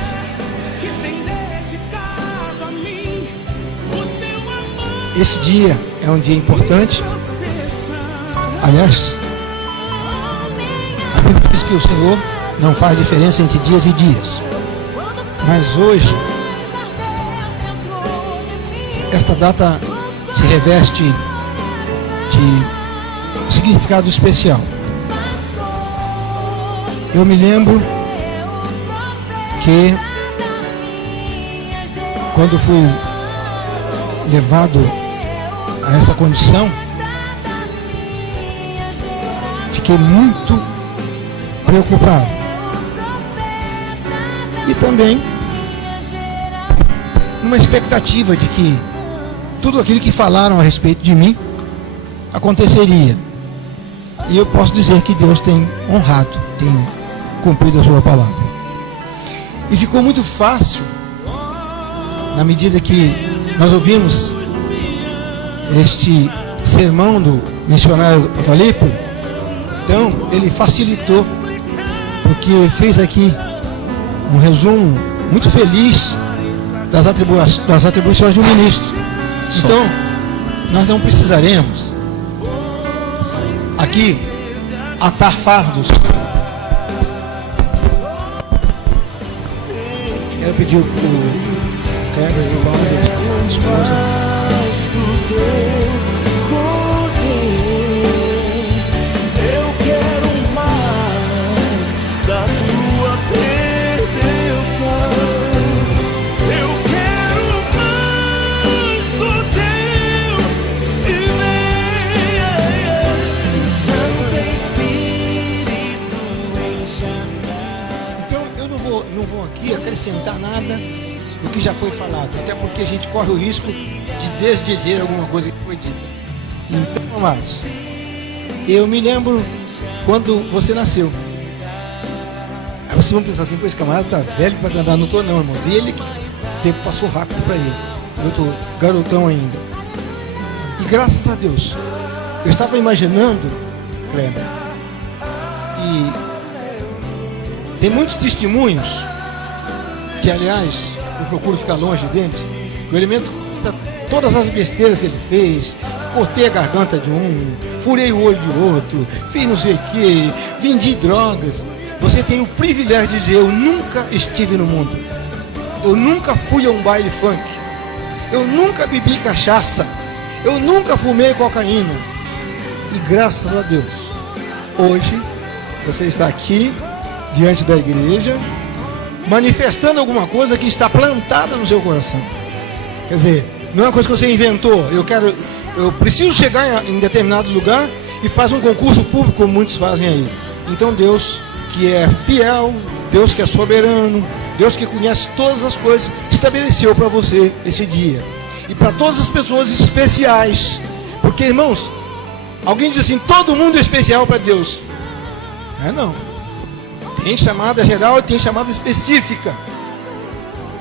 Esse dia é um dia importante. Aliás, a Bíblia diz que o Senhor não faz diferença entre dias e dias. Mas hoje, esta data se reveste de significado especial. Eu me lembro que quando fui levado a essa condição, fiquei muito preocupado. E também numa expectativa de que tudo aquilo que falaram a respeito de mim aconteceria. E eu posso dizer que Deus tem honrado, tem cumprido a sua palavra. E ficou muito fácil, na medida que nós ouvimos este sermão do missionário Otalipo. Então, ele facilitou, porque fez aqui um resumo muito feliz das atribuições do ministro. Então, nós não precisaremos aqui atar fardos. Quero pedir o Kleber e o Paulo da esposa. Acrescentar nada do que já foi falado, até porque a gente corre o risco de desdizer alguma coisa que foi dita. Então, amados, eu me lembro quando você nasceu. Aí vocês vão pensar assim: pois, camarada tá velho para andar. Não tô não, irmãos. E ele, o tempo passou rápido para ele. Eu tô garotão ainda. E graças a Deus, eu estava imaginando, Kleber, e tem muitos testemunhos que, aliás, eu procuro ficar longe deles. O elemento conta todas as besteiras que ele fez. Cortei a garganta de um, furei o olho de outro, fiz não sei o que, vendi drogas. Você tem o privilégio de dizer: eu nunca estive no mundo, eu nunca fui a um baile funk, eu nunca bebi cachaça, eu nunca fumei cocaína. E graças a Deus, hoje você está aqui diante da igreja, manifestando alguma coisa que está plantada no seu coração. Quer dizer, não é uma coisa que você inventou. Eu preciso chegar em determinado lugar e faz um concurso público, como muitos fazem aí. Então Deus, que é fiel, Deus que é soberano, Deus que conhece todas as coisas, estabeleceu para você esse dia. E para todas as pessoas especiais. Porque, irmãos, alguém diz assim: todo mundo é especial para Deus. Não. Tem chamada geral e tem chamada específica.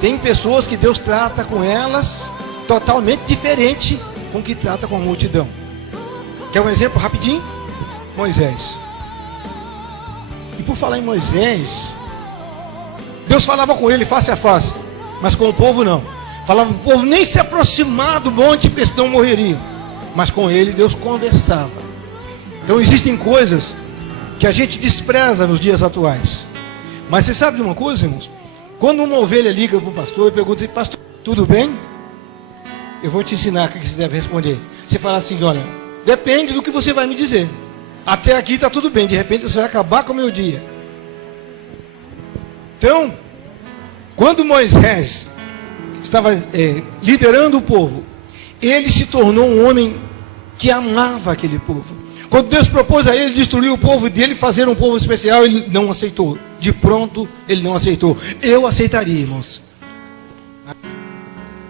Tem pessoas que Deus trata com elas totalmente diferente com que trata com a multidão. Quer um exemplo rapidinho? Moisés. E por falar em Moisés, Deus falava com ele face a face, mas com o povo não. Falava para o povo nem se aproximar do monte, porque senão morreriam. Mas com ele Deus conversava. Então existem coisas que a gente despreza nos dias atuais. Mas você sabe de uma coisa, irmãos? Quando uma ovelha liga para o pastor e pergunta: pastor, tudo bem? Eu vou te ensinar o que você deve responder. Você fala assim: olha, depende do que você vai me dizer. Até aqui está tudo bem, de repente você vai acabar com o meu dia. Então, quando Moisés estava liderando o povo, ele se tornou um homem que amava aquele povo. Quando Deus propôs a ele destruir o povo dele, fazer um povo especial, ele não aceitou. De pronto, ele não aceitou. Eu aceitaria, irmãos.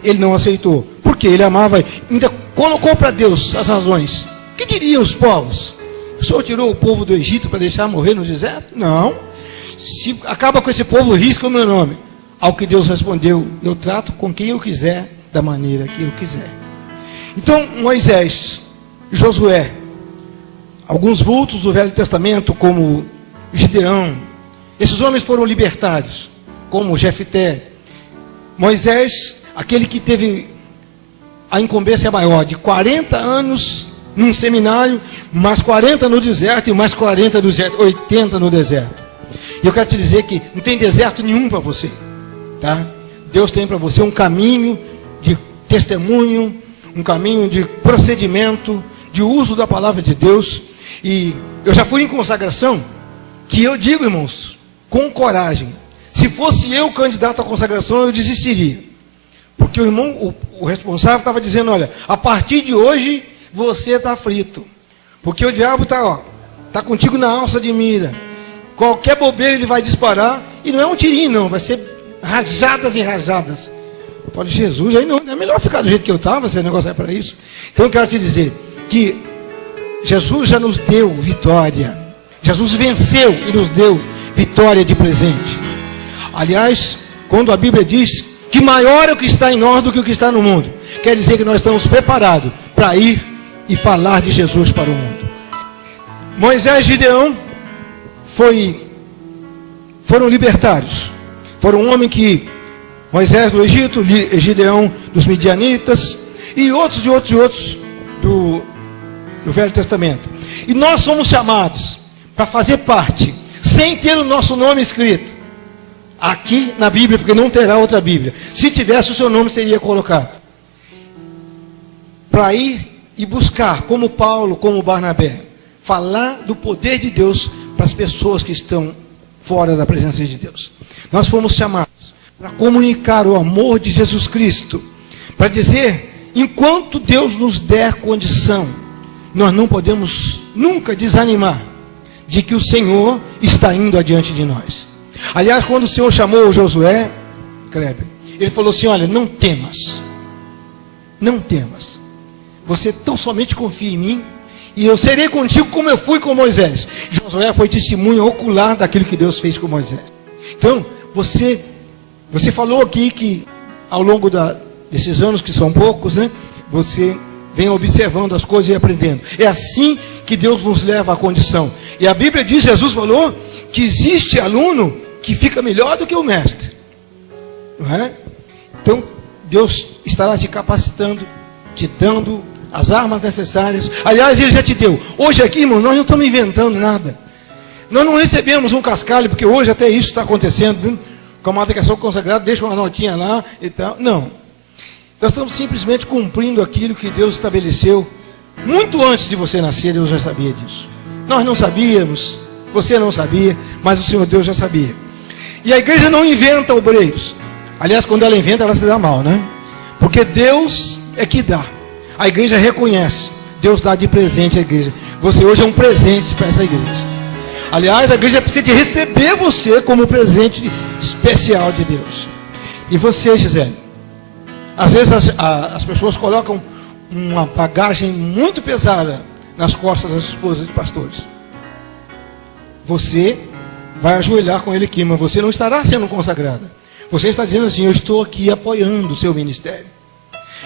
Ele não aceitou, porque ele amava, ainda colocou para Deus as razões. O que diriam os povos? O Senhor tirou o povo do Egito para deixar morrer no deserto? Não. Se acaba com esse povo, risca o meu nome. Ao que Deus respondeu: eu trato com quem eu quiser, da maneira que eu quiser. Então Moisés, Josué, alguns vultos do Velho Testamento, como Gideão, esses homens foram libertários, como Jefté. Moisés, aquele que teve a incumbência maior, de 40 anos num seminário, mais 40 no deserto e mais 40 no deserto, 80 no deserto. E eu quero te dizer que não tem deserto nenhum para você, tá? Deus tem para você um caminho de testemunho, um caminho de procedimento, de uso da palavra de Deus. E eu já fui em consagração, que eu digo, irmãos, com coragem, se fosse eu candidato à consagração, eu desistiria. Porque o irmão, o responsável estava dizendo: olha, a partir de hoje você está frito. Porque o diabo está contigo na alça de mira. Qualquer bobeira ele vai disparar, e não é um tirinho não, vai ser rajadas e rajadas. Eu falei: Jesus, aí não é melhor ficar do jeito que eu estava, se o negócio é para isso. Então eu quero te dizer que Jesus já nos deu vitória. Jesus venceu e nos deu vitória de presente. Aliás, quando a Bíblia diz que maior é o que está em nós do que o que está no mundo, quer dizer que nós estamos preparados para ir e falar de Jesus para o mundo. Moisés e Gideão foram libertários. Foram um homem que, Moisés no Egito, Gideão dos Midianitas, e outros do Velho Testamento. E nós somos chamados para fazer parte, sem ter o nosso nome escrito aqui na Bíblia, porque não terá outra Bíblia. Se tivesse, o seu nome seria colocado. Para ir e buscar, como Paulo, como Barnabé, falar do poder de Deus para as pessoas que estão fora da presença de Deus. Nós fomos chamados para comunicar o amor de Jesus Cristo, para dizer: enquanto Deus nos der condição, nós não podemos nunca desanimar de que o Senhor está indo adiante de nós. Aliás, quando o Senhor chamou o Josué, Kleber, ele falou assim: olha, não temas, não temas, você tão somente confia em mim, e eu serei contigo como eu fui com Moisés. Josué foi testemunha ocular daquilo que Deus fez com Moisés. Então, você falou aqui que ao longo desses anos, que são poucos, né, você vem observando as coisas e aprendendo. É assim que Deus nos leva à condição. E a Bíblia diz, Jesus falou, que existe aluno que fica melhor do que o mestre. Não é? Então, Deus estará te capacitando, te dando as armas necessárias. Aliás, Ele já te deu. Hoje aqui, irmão, nós não estamos inventando nada. Nós não recebemos um cascalho, porque hoje até isso está acontecendo. Com a marcação consagrada, deixa uma notinha lá e tal. Não. Nós estamos simplesmente cumprindo aquilo que Deus estabeleceu. Muito antes de você nascer, Deus já sabia disso. Nós não sabíamos, você não sabia, mas o Senhor Deus já sabia. E a igreja não inventa obreiros. Aliás, quando ela inventa, ela se dá mal, né? Porque Deus é que dá. A igreja reconhece. Deus dá de presente à igreja. Você hoje é um presente para essa igreja. Aliás, a igreja precisa de receber você como presente especial de Deus. E você, Gisele? Às vezes as pessoas colocam uma bagagem muito pesada nas costas das esposas de pastores. Você vai ajoelhar com ele aqui, mas você não estará sendo consagrada. Você está dizendo assim: eu estou aqui apoiando o seu ministério.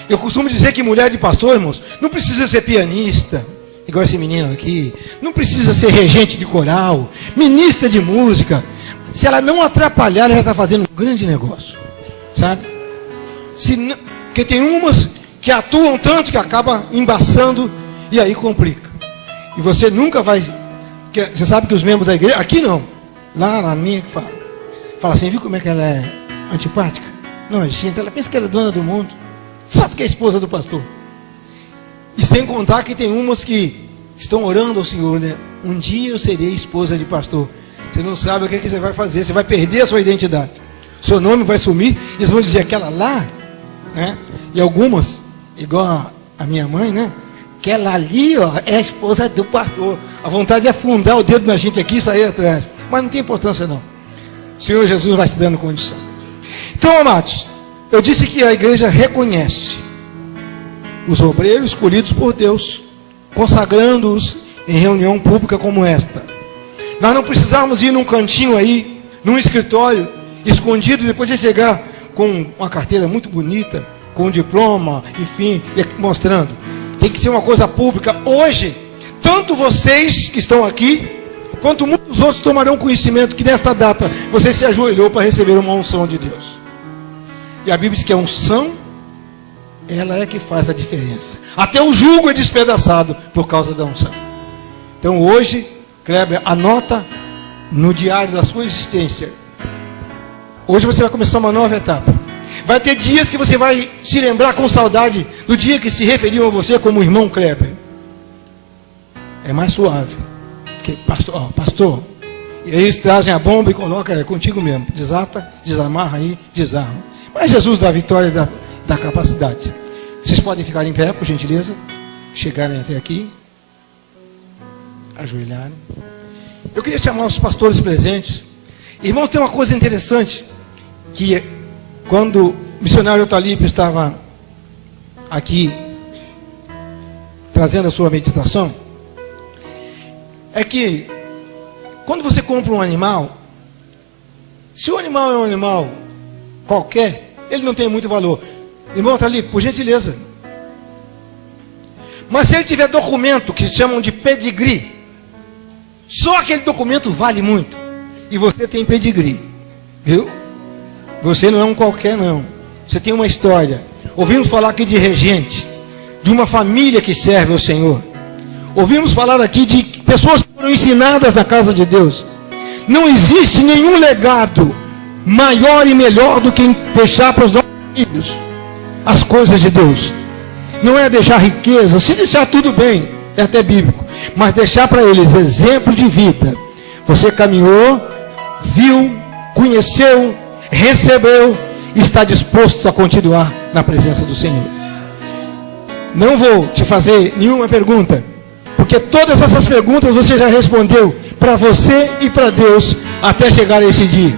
Eu costumo dizer que mulher de pastor, irmãos, não precisa ser pianista, igual esse menino aqui. Não precisa ser regente de coral, ministra de música. Se ela não atrapalhar, ela está fazendo um grande negócio. Sabe? Porque tem umas que atuam tanto que acaba embaçando e aí complica. E você nunca vai... Você sabe que os membros da igreja... Aqui não. Lá na minha que fala assim, viu como é que ela é antipática? Não, gente, ela pensa que ela é dona do mundo. Sabe que é a esposa do pastor. E sem contar que tem umas que estão orando ao Senhor, né? Um dia eu serei esposa de pastor. Você não sabe o que você vai fazer. Você vai perder a sua identidade. Seu nome vai sumir. Eles vão dizer aquela lá, né? E algumas, igual a minha mãe, né? Aquela ali, ó, é a esposa do pastor. A vontade é afundar o dedo na gente aqui e sair atrás. Mas não tem importância não. O Senhor Jesus vai te dando condição. Então, amados, eu disse que a igreja reconhece os obreiros escolhidos por Deus, consagrando-os em reunião pública como esta. Nós não precisamos ir num cantinho aí, num escritório, escondido, depois de chegar com uma carteira muito bonita, com um diploma, enfim, mostrando. Tem que ser uma coisa pública. Hoje, tanto vocês que estão aqui, quanto muitos outros tomarão conhecimento que nesta data você se ajoelhou para receber uma unção de Deus. E a Bíblia diz que a unção, ela é que faz a diferença. Até o jugo é despedaçado por causa da unção. Então hoje, Kleber, anota no diário da sua existência. Hoje você vai começar uma nova etapa. Vai ter dias que você vai se lembrar com saudade do dia que se referiam a você como irmão Kleber. É mais suave. Porque, pastor, e aí eles trazem a bomba e colocam, é contigo mesmo. Desata, desamarra aí, desarma. Mas Jesus dá a vitória da capacidade. Vocês podem ficar em pé, por gentileza. Chegarem até aqui. Ajoelharem. Eu queria chamar os pastores presentes. Irmãos, tem uma coisa interessante. Que quando o missionário Otalípio estava aqui trazendo a sua meditação, é que quando você compra um animal, se o animal é um animal qualquer, ele não tem muito valor. Irmão Otalípio, por gentileza. Mas se ele tiver documento que chamam de pedigree, só aquele documento vale muito. E você tem pedigree, viu? Você não é um qualquer, não. Você tem uma história. Ouvimos falar aqui de regente, de uma família que serve ao Senhor. Ouvimos falar aqui de pessoas que foram ensinadas na casa de Deus. Não existe nenhum legado maior e melhor do que deixar para os nossos filhos as coisas de Deus. Não é deixar riqueza, se deixar tudo bem, é até bíblico. Mas deixar para eles exemplo de vida. Você caminhou, viu, conheceu, recebeu e está disposto a continuar na presença do Senhor. Não vou te fazer nenhuma pergunta, porque todas essas perguntas você já respondeu para você e para Deus até chegar a esse dia.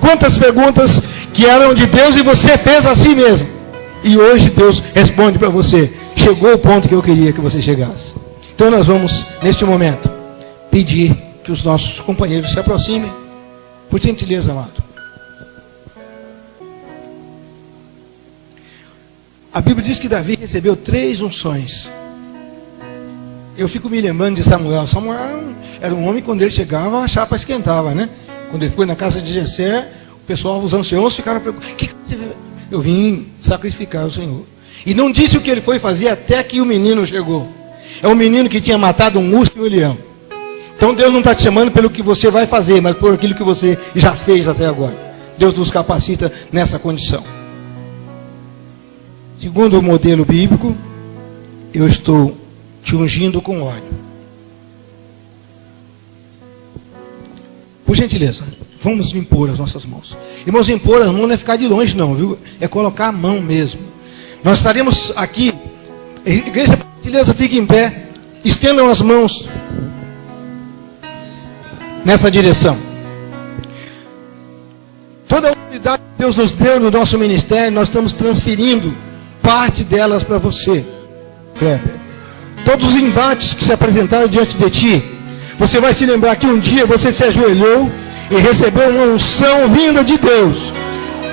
Quantas perguntas que eram de Deus e você fez a si mesmo, e hoje Deus responde para você. Chegou o ponto que eu queria que você chegasse. Então nós vamos neste momento pedir que os nossos companheiros se aproximem, por gentileza, amado. A Bíblia diz que Davi recebeu 3 unções. Eu fico me lembrando de Samuel. Samuel era um homem, quando ele chegava, a chapa esquentava, né? Quando ele foi na casa de Jessé, o pessoal, os anciãos, ficaram perguntando: que você veio? Eu vim sacrificar o Senhor. E não disse o que ele foi fazer até que o menino chegou. É um menino que tinha matado um urso e um leão. Então Deus não está te chamando pelo que você vai fazer, mas por aquilo que você já fez até agora. Deus nos capacita nessa condição. Segundo o modelo bíblico, eu estou te ungindo com óleo. Por gentileza, vamos impor as nossas mãos. Irmãos, impor as mãos não é ficar de longe não, viu? É colocar a mão mesmo. Nós estaremos aqui. Igreja, por gentileza, fique em pé. Estendam as mãos nessa direção. Toda a autoridade que Deus nos deu no nosso ministério, nós estamos transferindo parte delas para você, Kleber. Todos os embates que se apresentaram diante de ti, você vai se lembrar que um dia você se ajoelhou e recebeu uma unção vinda de Deus,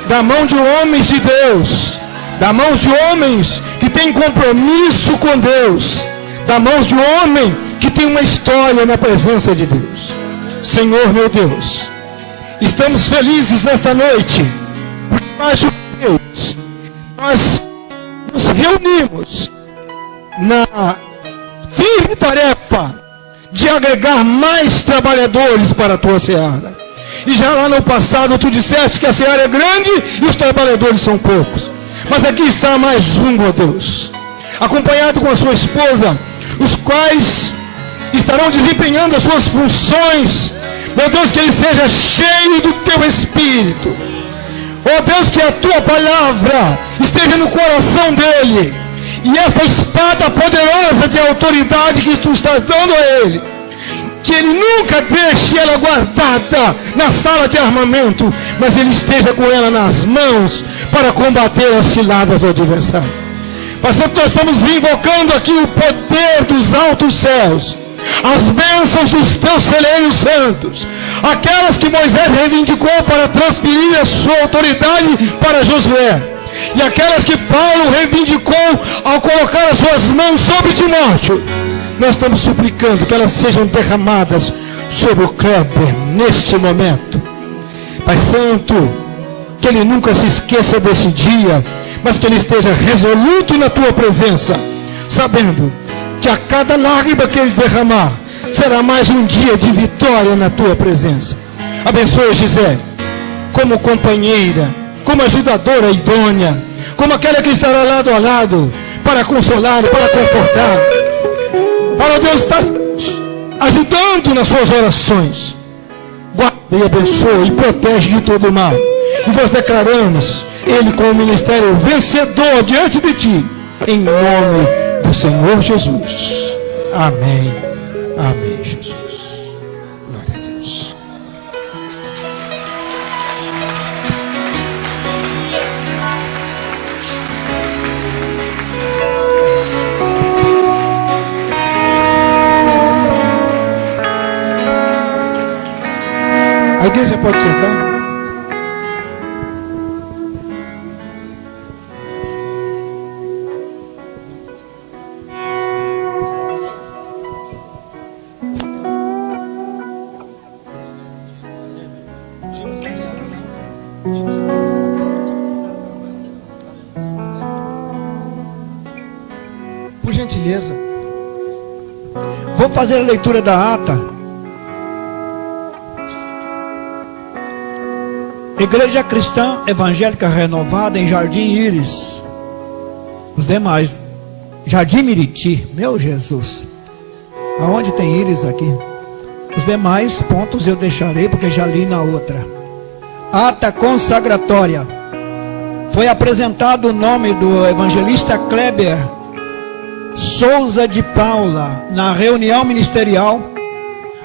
da mão de homens de Deus, da mão de homens que têm compromisso com Deus, da mão de homem que tem uma história na presença de Deus. Senhor meu Deus, estamos felizes nesta noite, porque mais uma vez nós nos reunimos na firme tarefa de agregar mais trabalhadores para a tua seara. E já lá no passado tu disseste que a seara é grande e os trabalhadores são poucos. Mas aqui está mais um, ó Deus, acompanhado com a sua esposa, os quais estarão desempenhando as suas funções. Meu Deus, que ele seja cheio do teu Espírito. Ó Deus, que a tua palavra esteja no coração dele. E esta espada poderosa de autoridade que tu estás dando a ele, que ele nunca deixe ela guardada na sala de armamento, mas ele esteja com ela nas mãos para combater as ciladas do adversário. Parceiro, nós estamos invocando aqui o poder dos altos céus, as bênçãos dos teus celeiros santos, aquelas que Moisés reivindicou para transferir a sua autoridade para Josué, e aquelas que Paulo reivindicou ao colocar as suas mãos sobre Timóteo. Nós estamos suplicando que elas sejam derramadas sobre o Kleber neste momento. Pai Santo, que ele nunca se esqueça desse dia, mas que ele esteja resoluto na tua presença, sabendo que a cada lágrima que ele derramar será mais um dia de vitória na tua presença. Abençoe Gisele como companheira, como ajudadora idônea, como aquela que estará lado a lado para consolar, para confortar, para Deus estar ajudando nas suas orações. Guarda e abençoa e protege de todo o mal. E nós declaramos ele como ministério vencedor diante de ti, em nome do Senhor Jesus. Amém. Amém, Jesus. Glória a Deus. A igreja pode sentar? Por gentileza, Vou fazer a leitura da ata. Igreja Cristã Evangélica Renovada em Jardim Íris. Os demais, Jardim Miriti, meu Jesus. Aonde tem Íris aqui? Os demais pontos eu deixarei porque já li na outra. Ata consagratória. Foi apresentado o nome do evangelista Kleber Souza de Paula na reunião ministerial,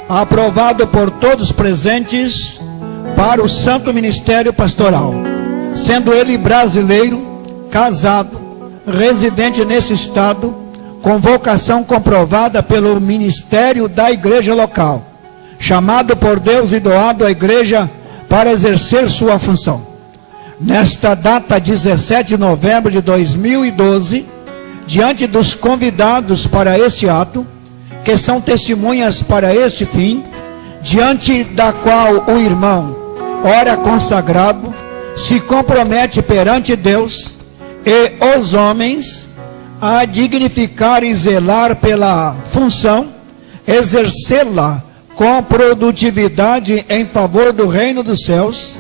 aprovado por todos presentes para o Santo Ministério Pastoral, sendo ele brasileiro, casado, residente nesse estado, com vocação comprovada pelo ministério da igreja local, chamado por Deus e doado à igreja para exercer sua função. Nesta data, 17 de novembro de 2012, diante dos convidados para este ato, que são testemunhas para este fim, diante da qual o irmão, ora consagrado, se compromete perante Deus e os homens a dignificar e zelar pela função, exercê-la com produtividade em favor do reino dos céus,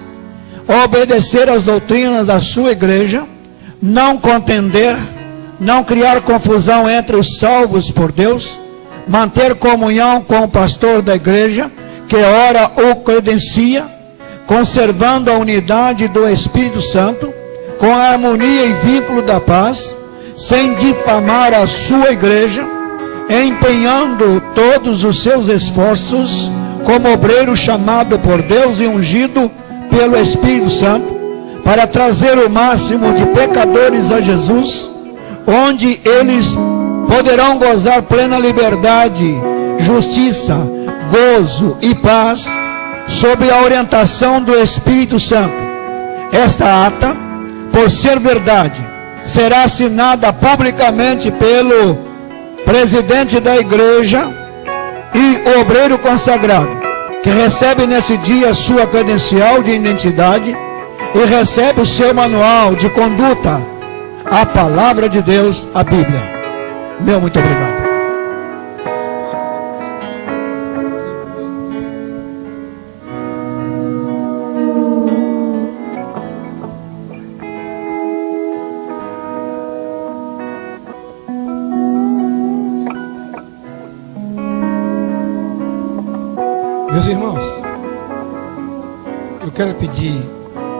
obedecer às doutrinas da sua igreja, não contender, não criar confusão entre os salvos por Deus, manter comunhão com o pastor da igreja, que ora o credencia, conservando a unidade do Espírito Santo, com a harmonia e vínculo da paz, sem difamar a sua igreja, empenhando todos os seus esforços como obreiro chamado por Deus e ungido pelo Espírito Santo, para trazer o máximo de pecadores a Jesus, onde eles poderão gozar plena liberdade, justiça, gozo e paz, sob a orientação do Espírito Santo. Esta ata, por ser verdade, será assinada publicamente pelo presidente da igreja e o obreiro consagrado, que recebe nesse dia sua credencial de identidade e recebe o seu manual de conduta a palavra de Deus, a Bíblia. Meu muito obrigado. Meus irmãos, eu quero pedir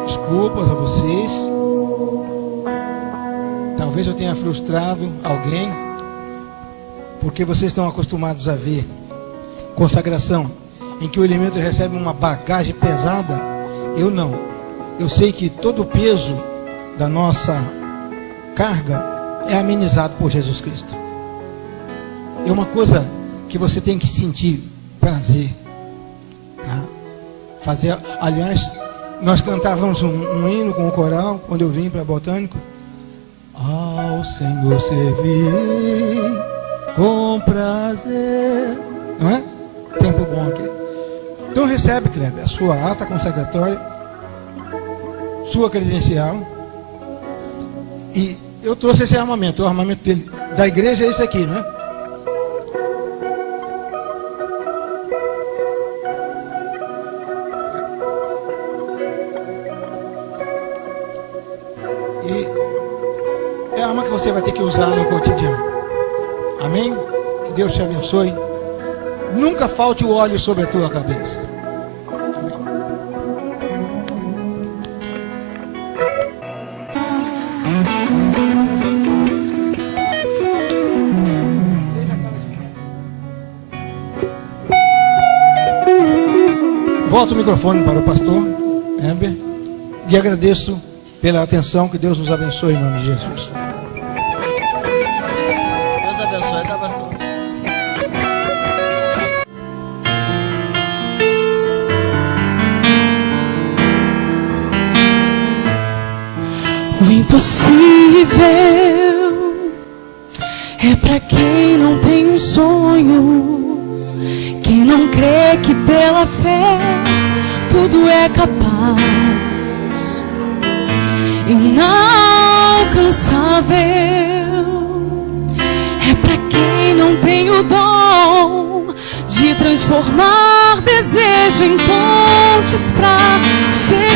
desculpas a vocês. Talvez eu tenha frustrado alguém, porque vocês estão acostumados a ver consagração em que o elemento recebe uma bagagem pesada. Eu não. Eu sei que todo o peso da nossa carga é amenizado por Jesus Cristo. É uma coisa que você tem que sentir prazer. Fazer, aliás, nós cantávamos um hino com o coral quando eu vim para Botânico. Ao Senhor servir com prazer. Não é? Tempo bom aqui. Então recebe, Kleber, a sua ata consagratória, sua credencial. E eu trouxe esse armamento. O armamento dele, da igreja é esse aqui, não é? E é a arma que você vai ter que usar no cotidiano. Amém? Que Deus te abençoe. Nunca falte o óleo sobre a tua cabeça. Amém. Volto o microfone para o pastor Heber e agradeço pela atenção. Que Deus nos abençoe em nome de Jesus. Deus abençoe, tá, pastor? O impossível é pra quem não tem um sonho, quem não crê que pela fé tudo é capaz. Inalcançável é pra quem não tem o dom de transformar desejo em pontes pra chegar.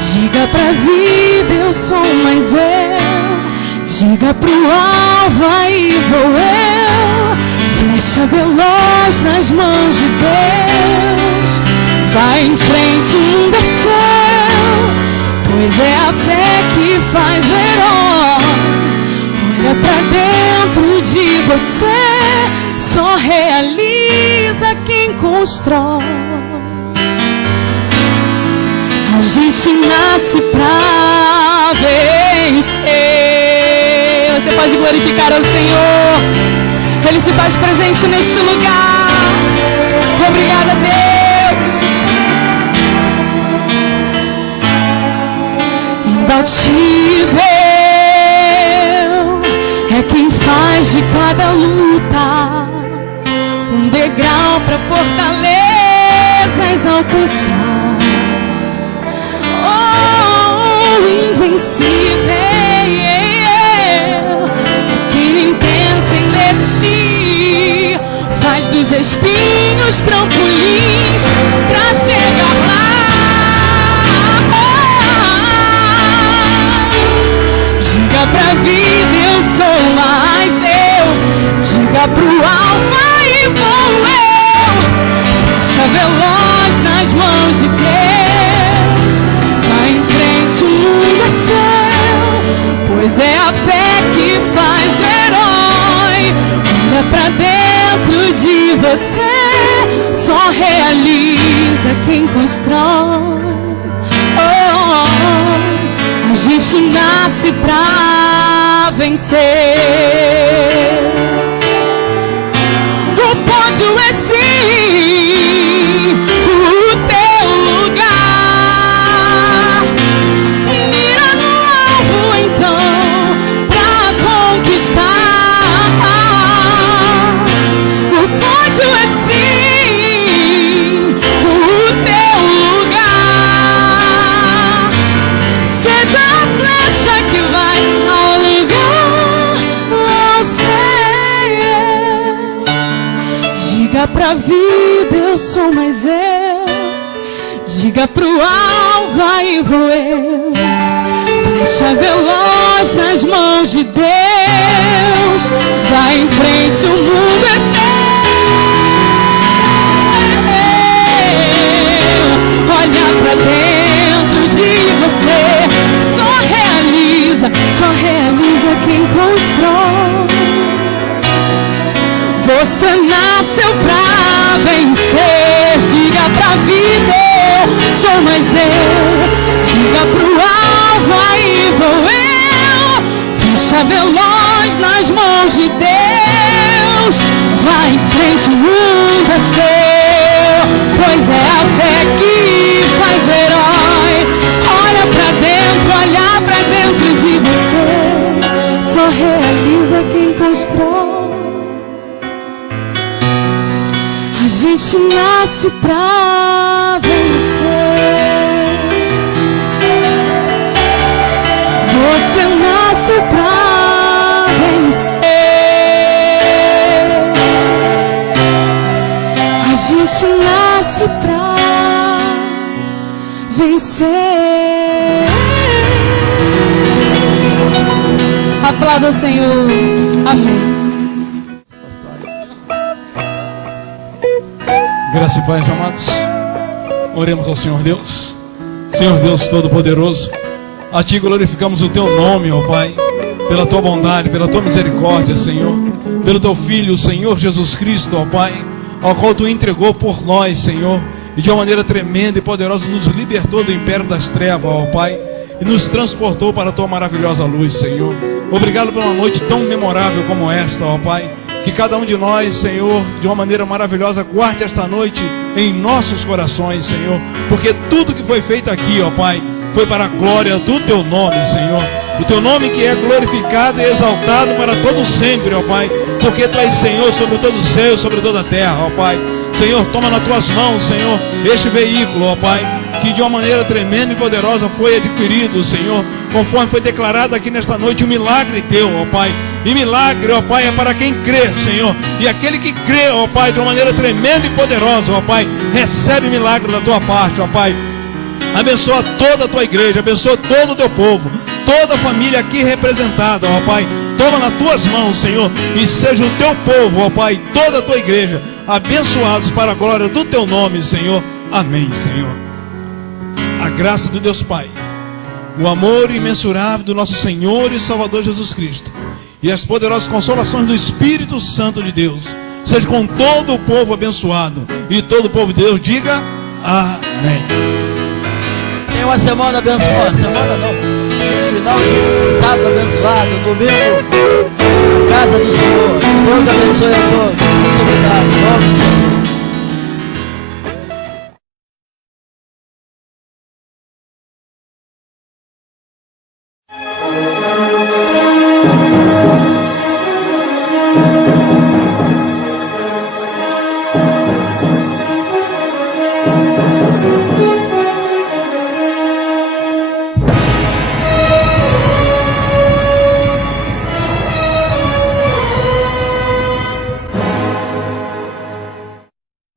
Diga pra vida, eu sou mais eu. Diga pro alvo, aí vou eu. Flecha veloz nas mãos de Deus. Vai em frente, o mundo é seu, pois é a fé que faz o herói. Olha pra dentro de você, só realiza quem constrói. A gente nasce pra vencer. Você pode glorificar ao Senhor. Ele se faz presente neste lugar. Obrigada, Deus. Imbatível é quem faz de cada luta um degrau para fortalezas alcançar. Oh, invencível é quem nem pensa em desistir, faz dos espinhos trampolins para chegar lá. Diga pra vida, eu sou mais eu. Diga pro alvo, aí vou eu. Flecha veloz nas mãos de Deus. Vai em frente, o mundo é seu, pois é a fé que faz o herói. Olha pra dentro de você, só realiza quem constrói. A gente nasce pra vencer. O pódio é sim o teu lugar. Mira no alvo então pra conquistar. O pódio é sim o teu lugar. Olha pra vida, eu sou mais eu. Diga pro alvo, aí vou eu. Flecha veloz nas mãos de Deus. Vai em frente, o mundo é seu. Olha pra dentro de você. Só realiza quem constrói. Você nasceu pra vencer. Diga pra vida, eu sou mais eu. Diga pro alvo, aí vou eu. Flecha veloz nas mãos de Deus. Vai em frente, o mundo é seu. Pois é a fé que faz o herói. Olha pra dentro, olhar pra dentro de você. Só realiza quem constrói. A gente nasce pra vencer. Você nasce pra vencer. A gente nasce pra vencer. Aplauda o Senhor. Amém. Graça e paz, amados. Oremos ao Senhor Deus. Senhor Deus Todo-Poderoso, a Ti glorificamos o Teu nome, ó Pai, pela Tua bondade, pela Tua misericórdia, Senhor, pelo Teu Filho, o Senhor Jesus Cristo, ó Pai, ao qual Tu entregou por nós, Senhor, e de uma maneira tremenda e poderosa nos libertou do império das trevas, ó Pai, e nos transportou para a Tua maravilhosa luz, Senhor. Obrigado por uma noite tão memorável como esta, ó Pai. Que cada um de nós, Senhor, de uma maneira maravilhosa, guarde esta noite em nossos corações, Senhor. Porque tudo que foi feito aqui, ó Pai, foi para a glória do Teu nome, Senhor. O Teu nome que é glorificado e exaltado para todo sempre, ó Pai. Porque Tu és Senhor sobre todo o céu, sobre toda a terra, ó Pai. Senhor, toma nas Tuas mãos, Senhor, este veículo, ó Pai, que de uma maneira tremenda e poderosa foi adquirido, Senhor, conforme foi declarado aqui nesta noite, um milagre Teu, ó Pai. E milagre, ó Pai, é para quem crê, Senhor. E aquele que crê, ó Pai, de uma maneira tremenda e poderosa, ó Pai, recebe milagre da Tua parte, ó Pai. Abençoa toda a Tua igreja, abençoa todo o Teu povo, toda a família aqui representada, ó Pai. Toma nas Tuas mãos, Senhor, e seja o Teu povo, ó Pai, toda a Tua igreja, abençoados para a glória do Teu nome, Senhor. Amém, Senhor. A graça do Deus Pai, o amor imensurável do nosso Senhor e Salvador Jesus Cristo e as poderosas consolações do Espírito Santo de Deus seja com todo o povo abençoado. E todo o povo de Deus diga amém. Tem uma semana abençoada. Semana não. Final de sábado abençoado. Domingo, casa do Senhor. Deus abençoe a todos. Muito obrigado. Em nome de Jesus.